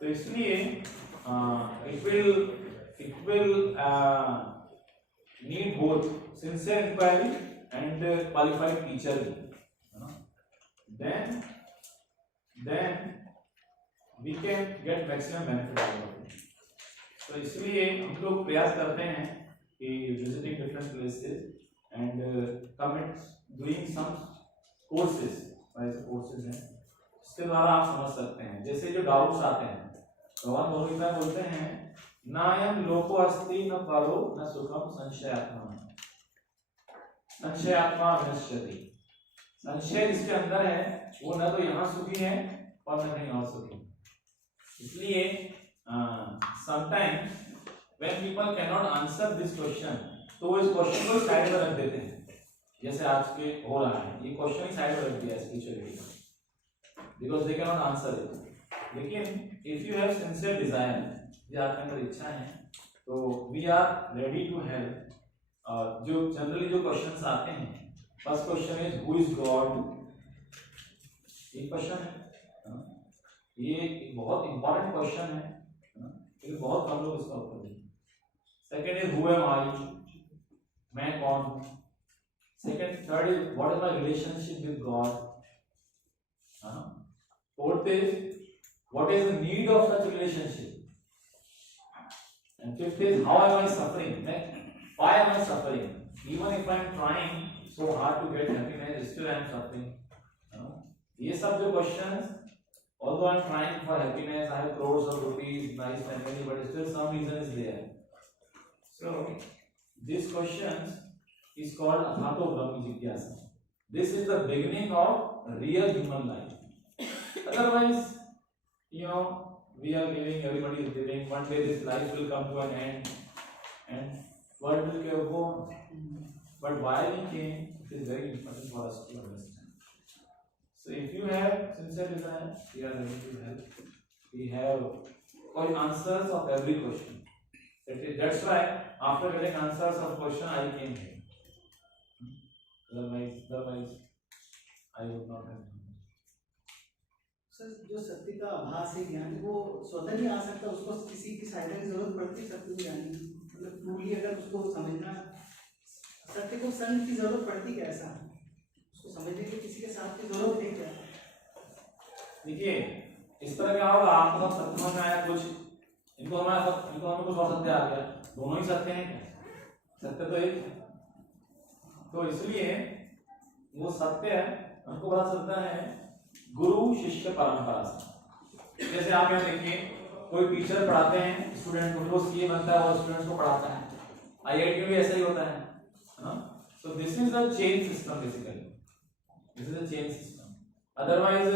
तो इसलिए it will need both sincere inquiry and qualified teacher, then we can get maximum benefit out of it. तो इसलिए हम लोग प्रयास करते हैं कि visiting different places and doing some courses. ऐसे courses हैं इसके द्वारा आप समझ सकते हैं. जैसे जो डाउट्स आते हैं भगवान गीता बोलते हैं नायम लोको अस्ति न परो न सुखम संशयात्मा। संशयात्मा विनश्यति। संशय जिसके अंदर है वो न तो यहाँ सुखी है और न कहीं और सुखी। इसलिए sometimes when people cannot answer this question, तो वो इस क्वेश्चन को साइड में रख देते हैं, जैसे आज के हो रहा है, ये क्वेश्चन ही साइड में रख दिया स्पिरिचुअलिटी का, because they cannot answer it. लेकिन if you have sincere desire, जो आपके अंदर इच्छा है, तो we are ready to help. जो जनरली जो क्वेश्चंस आते हैं, first question is who is God, ये क्वेश्चन है, ये एक बहुत इंपॉर्टेंट क्वेश्चन है, लेकिन बहुत कम लोग इसका उत्तर देते हैं। सेकंड इज हु एम आई, मैं कौन हूँ। Second, third is what is my relationship with God. Fourth is what is the need of such relationship. And fifth is how am I suffering, why am I suffering? Even if I am trying so hard to get happiness, still I am suffering. ये सब जो questions, although I am trying for happiness, I have crores of rupees, nice family, but still some reason is there. So this questions is called Athato Brahmi Jigyasa. This is the beginning of real human life. Otherwise, we are living, everybody is living. One day this life will come to an end, and world will go on. But why we came, it is very important for us to understand. So if you have sincere desire, we are ready to help. We have all answers of every question. That's why after getting answers of question, I came here. Otherwise, I would not have done. Sir, जो सत्य का आभास है ज्ञान, वो स्वतः नहीं आ सकता, उसको किसी की सहायता की जरूरत पड़ती है सत्य ज्ञान की। मतलब ट्रूली अगर उसको समझना, सत्य को संत की जरूरत पड़ती है, ऐसा उसको समझने के किसी के साथ की जरूरत है क्या? देखिए, इस तरह क्या होगा, आपको सब सत्य में आया कुछ, इनको हमें कुछ और सत्य आ गया, दोनों ही सत्य हैं क्या? सत्य तो एक है। तो इसलिए वो सत्य है, हमको पता चलता है गुरु शिष्य परंपरा से। जैसे आप यहाँ देखिए, कोई टीचर पढ़ाते हैं स्टूडेंट को, वो सीए बनता है और स्टूडेंट्स को पढ़ाता है। आईआईटी में भी ऐसा ही होता है ना। So this is the chain system, basically this is the chain system. Otherwise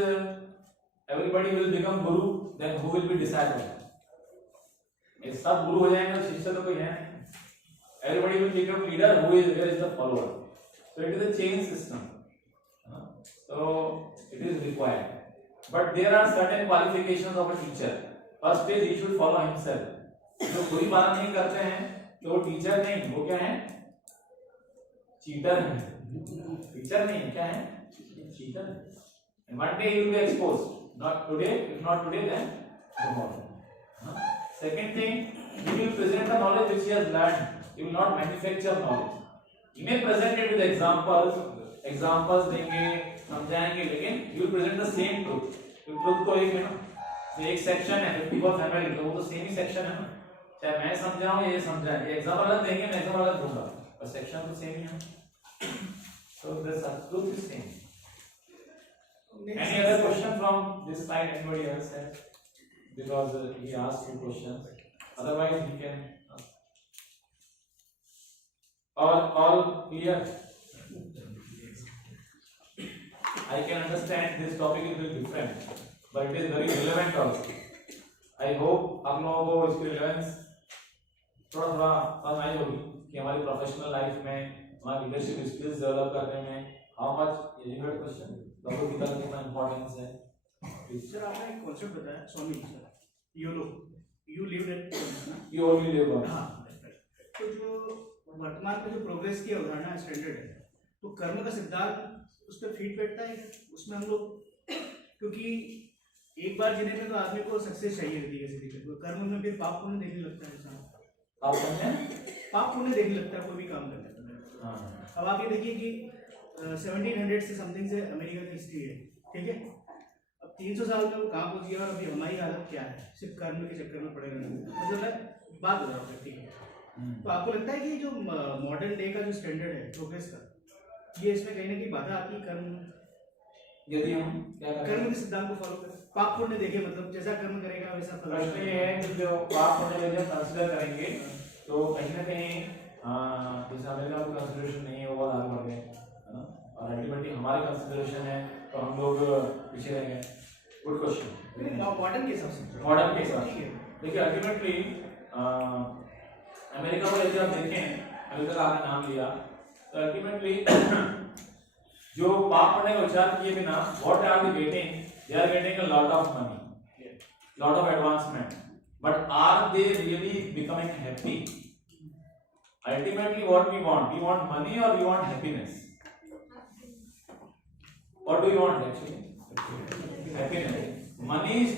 everybody will become guru, then who will be decided? ये सब गुरु हो जाएंगे, शिष्य तो कोई है नहीं। Everybody will become leader, who is where is the follower. So it is a chain system, so it is required, but there are certain qualifications of a teacher. First is he should follow himself. जो कोई बात नहीं करते हैं तो वो teacher नहीं, वो क्या है? चीटर है। टीचर नहीं, क्या है? चीटर है। And one day he will be exposed. Not today, if not today, then tomorrow. Second thing, he will present the knowledge which he has learned. He will not manufacture knowledge. He may present it with examples देंगे, समझाएंगे, लेकिन you will present the same truth. Truth तो एक है ना, एक section है 54 family, तो वो तो सेम ही सेक्शन है ना, चाहे मैं समझाऊं या ये समझाएं, ये एग्जांपल अलग देंगे, मैं एग्जांपल अलग दूंगा, पर सेक्शन तो सेम ही है। So the truth is same. Any other question from this side? Anybody else has? Because he asked two questions. Otherwise, we can. All clear? I can understand this topic is very different, but it is very relevant also. I hope आप लोगों को इसकी relevance थोड़ा समझ आई होगी कि हमारी professional life में, हमारी लीडरशिप स्किल्स डेवलप करने में how much relevant question Bhagavad Gita कितना इम्पोर्टेंस है। सर, आपने एक कॉन्सेप्ट बताया, स्वामी sir, YOLO, you live it, You only live once. हाँ, तो जो वर्तमान में जो प्रोग्रेस की अवधारणा स्टैंडर्ड है, तो कर्म का सिद्धांत उस पर फिट बैठता है उसमें हम लोग, क्योंकि एक बार जीने में तो आदमी को सक्सेस चाहिए होती है, जैसे कर्म में फिर पाप पुण्य देखने लगता है इंसान। पाप पुण्य देखने लगता है कोई भी काम करता है। अब आप ये देखिए कि 1700 से समथिंग से अमेरिका की हिस्ट्री है, ठीक है। अब 300 साल में वो कहाँ पहुँच गया और अभी हमारी हालत क्या है, सिर्फ कर्म के चक्कर में पड़े रहना, मतलब बात हो रहा है, ठीक है। तो आपको लगता है कि जो मॉडर्न डे का जो स्टैंडर्ड है प्रोग्रेस का, ये इसमें कहीं ना कहीं बाधा आती है कर्म? यदि हम क्या कर्म करें, के सिद्धांत को फॉलो करें, पाप पुण्य देखे, मतलब जैसा कर्म करेगा वैसा फल। प्रश्न ये है कि जो पाप पुण्य यदि हम कंसिडर करेंगे तो कहीं ना कहीं जैसे अमेरिका को कंसिडरेशन नहीं है वो बहुत आगे बढ़ गए, है ना, और अल्टीमेटली हमारे कंसिडरेशन है तो हम लोग पीछे रह गए। Good question. मॉडर्न के हिसाब से, मॉडर्न के हिसाब ठीक से है। देखिए अल्टीमेटली अमेरिका को यदि आप देखें, अमेरिका का आपने नाम लिया, तो अल्टीमेटली जो पाप पुण्य का विचार किए बिना what are they getting, they are getting a lot of money, lot of advancement, but are they really becoming happy? Ultimately what we want money or we want happiness? What do you want actually? Happiness. Money is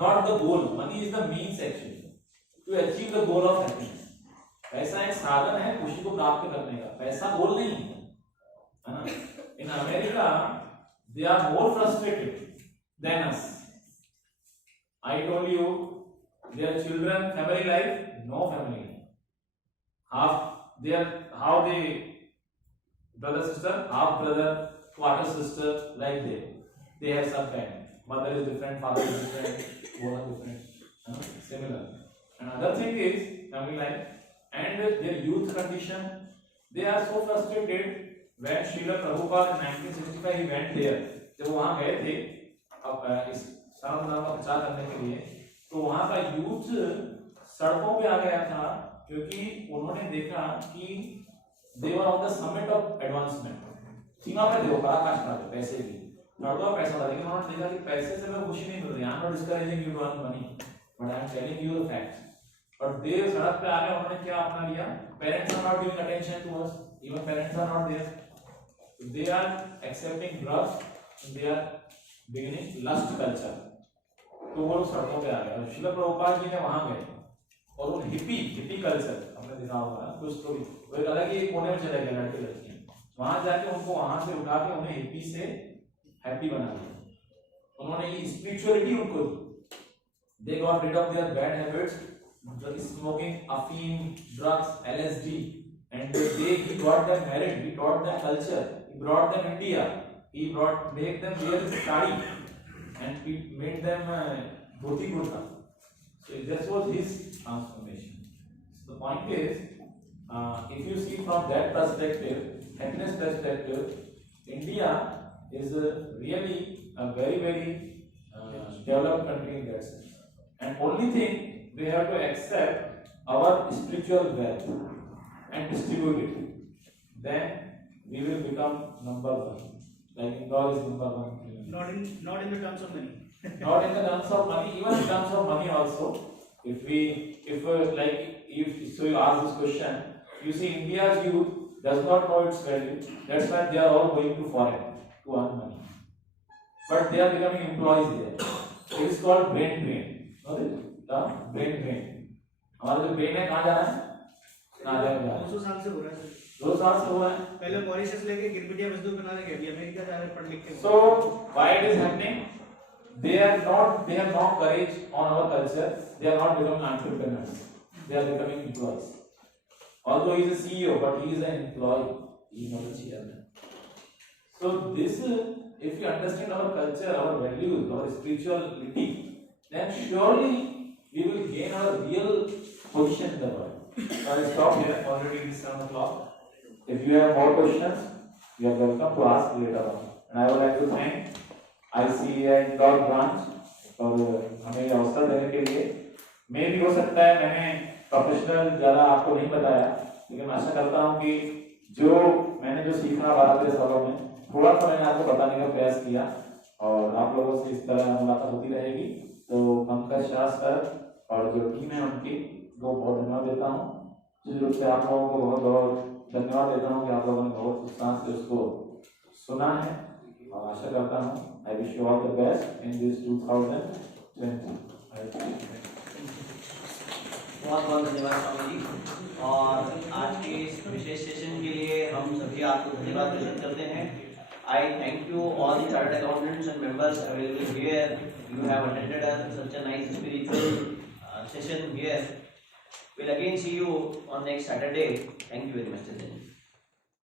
not the goal, money is the means actually to achieve the goal of happiness. पैसा एक साधन है खुशी को प्राप्त करने का, पैसा गोल नहीं है, है ना? In America they are more frustrated than us. I told you their children family life, no family life. How they brother sister, half brother, quarter sister, like they have some kind. Mother is different, father is different, both are different, similar. Another thing is family life and their youth condition. They are so frustrated. When Srila Prabhupada in 1965 he went there, जब वहाँ गए थे अब इस सारा का प्रचार करने के लिए, तो वहाँ का यूथ सड़कों पे आ गया था क्योंकि उन्होंने देखा कि they were on the summit of advancement, सीमा पे थे, पराकाष्ठा पे पैसे की, लड़का पैसा था, लेकिन उन्होंने देखा कि पैसे से हमें खुशी नहीं मिल रही। I am not discouraging you to earn money, but I am telling you the facts. और देर सड़क पे आ गए, उन्होंने क्या अपना लिया? Parents are not giving attention to us, even parents are not there. They are accepting drugs, they are beginning lust culture. तो वो लोग सड़कों पे आ गए और श्रील प्रभुपाद जी ने वहां गए और वो हिप्पी कल्चर आपने देखा होगा कुछ तो वो एक अलग ही कोने में चले गए लड़के लड़कियां, वहां जाके उनको वहां से उठा के उन्हें हिप्पी से हैप्पी बना दिया। उन्होंने ये स्पिरिचुअलिटी उनको दी। They got rid of their bad habits, smoking, अफीम, drugs, LSD, and he got them married, he taught them culture, he brought them India, he made them wear sari and he made them dhoti kurta. So this was his transformation. So the point is, if you see from that perspective, happiness perspective, India is really a very developed country in that sense. And only thing we have to accept our spiritual wealth and distribute it. Then we will become number one. Like Indore is number one. Not in the terms of money. Not in the terms of money, even in terms of money also. If you ask this question, you see India's youth does not know its value. That's why they are all going to foreign to earn money. But they are becoming employees there. It is called brain drain. Know it? The brain drain. हमारा जो brain है कहाँ जा रहा है? कहाँ जा रहा है? 200 साल से हो रहा है। 2 साल से हुआ है। पहले मॉरिशस लेके गिरबिटिया मजदूर बनाने के लिए अमेरिका जा रहे पढ़ लिख के। So why it is happening? They have no courage on our culture. They are not becoming entrepreneurs. They are becoming employees. Although he is a CEO, but he is an employee. He is not a chairman. So this, if you understand our culture, our values, our spirituality, then surely we will gain our real position in the world. So I stop here. Already it is 7 o'clock. If you have more questions, you are welcome to ask later on. And I would like to thank ICAI Indore branch और हमें ये अवसर देने के लिए। मैं भी हो सकता है मैंने प्रोफेशनल ज़्यादा आपको नहीं बताया, लेकिन मैं आशा करता हूँ कि मैंने जो सीखा 12 सालों में थोड़ा सा मैंने आपको बताने का प्रयास किया और आप लोगों से इस तरह मुलाकात होती रहेगी। तो पंकज शाह सर और जो टीम है उनकी वो बहुत धन्यवाद देता हूँ। जिस रूप से आप लोगों को बहुत बहुत धन्यवाद देता हूँ कि आप लोगों ने बहुत उत्साह से उसको सुना है और आशा करता हूँ I wish you all the best in this 2020. बहुत बहुत धन्यवाद स्वामी जी। और आज के इस विशेष सेशन के लिए हम सभी आपको धन्यवाद प्रेजेंट करते हैं। I thank you all the chartered accountants and members available here. You have attended such a nice spiritual session here. We'll again see you on next Saturday. Thank you very much.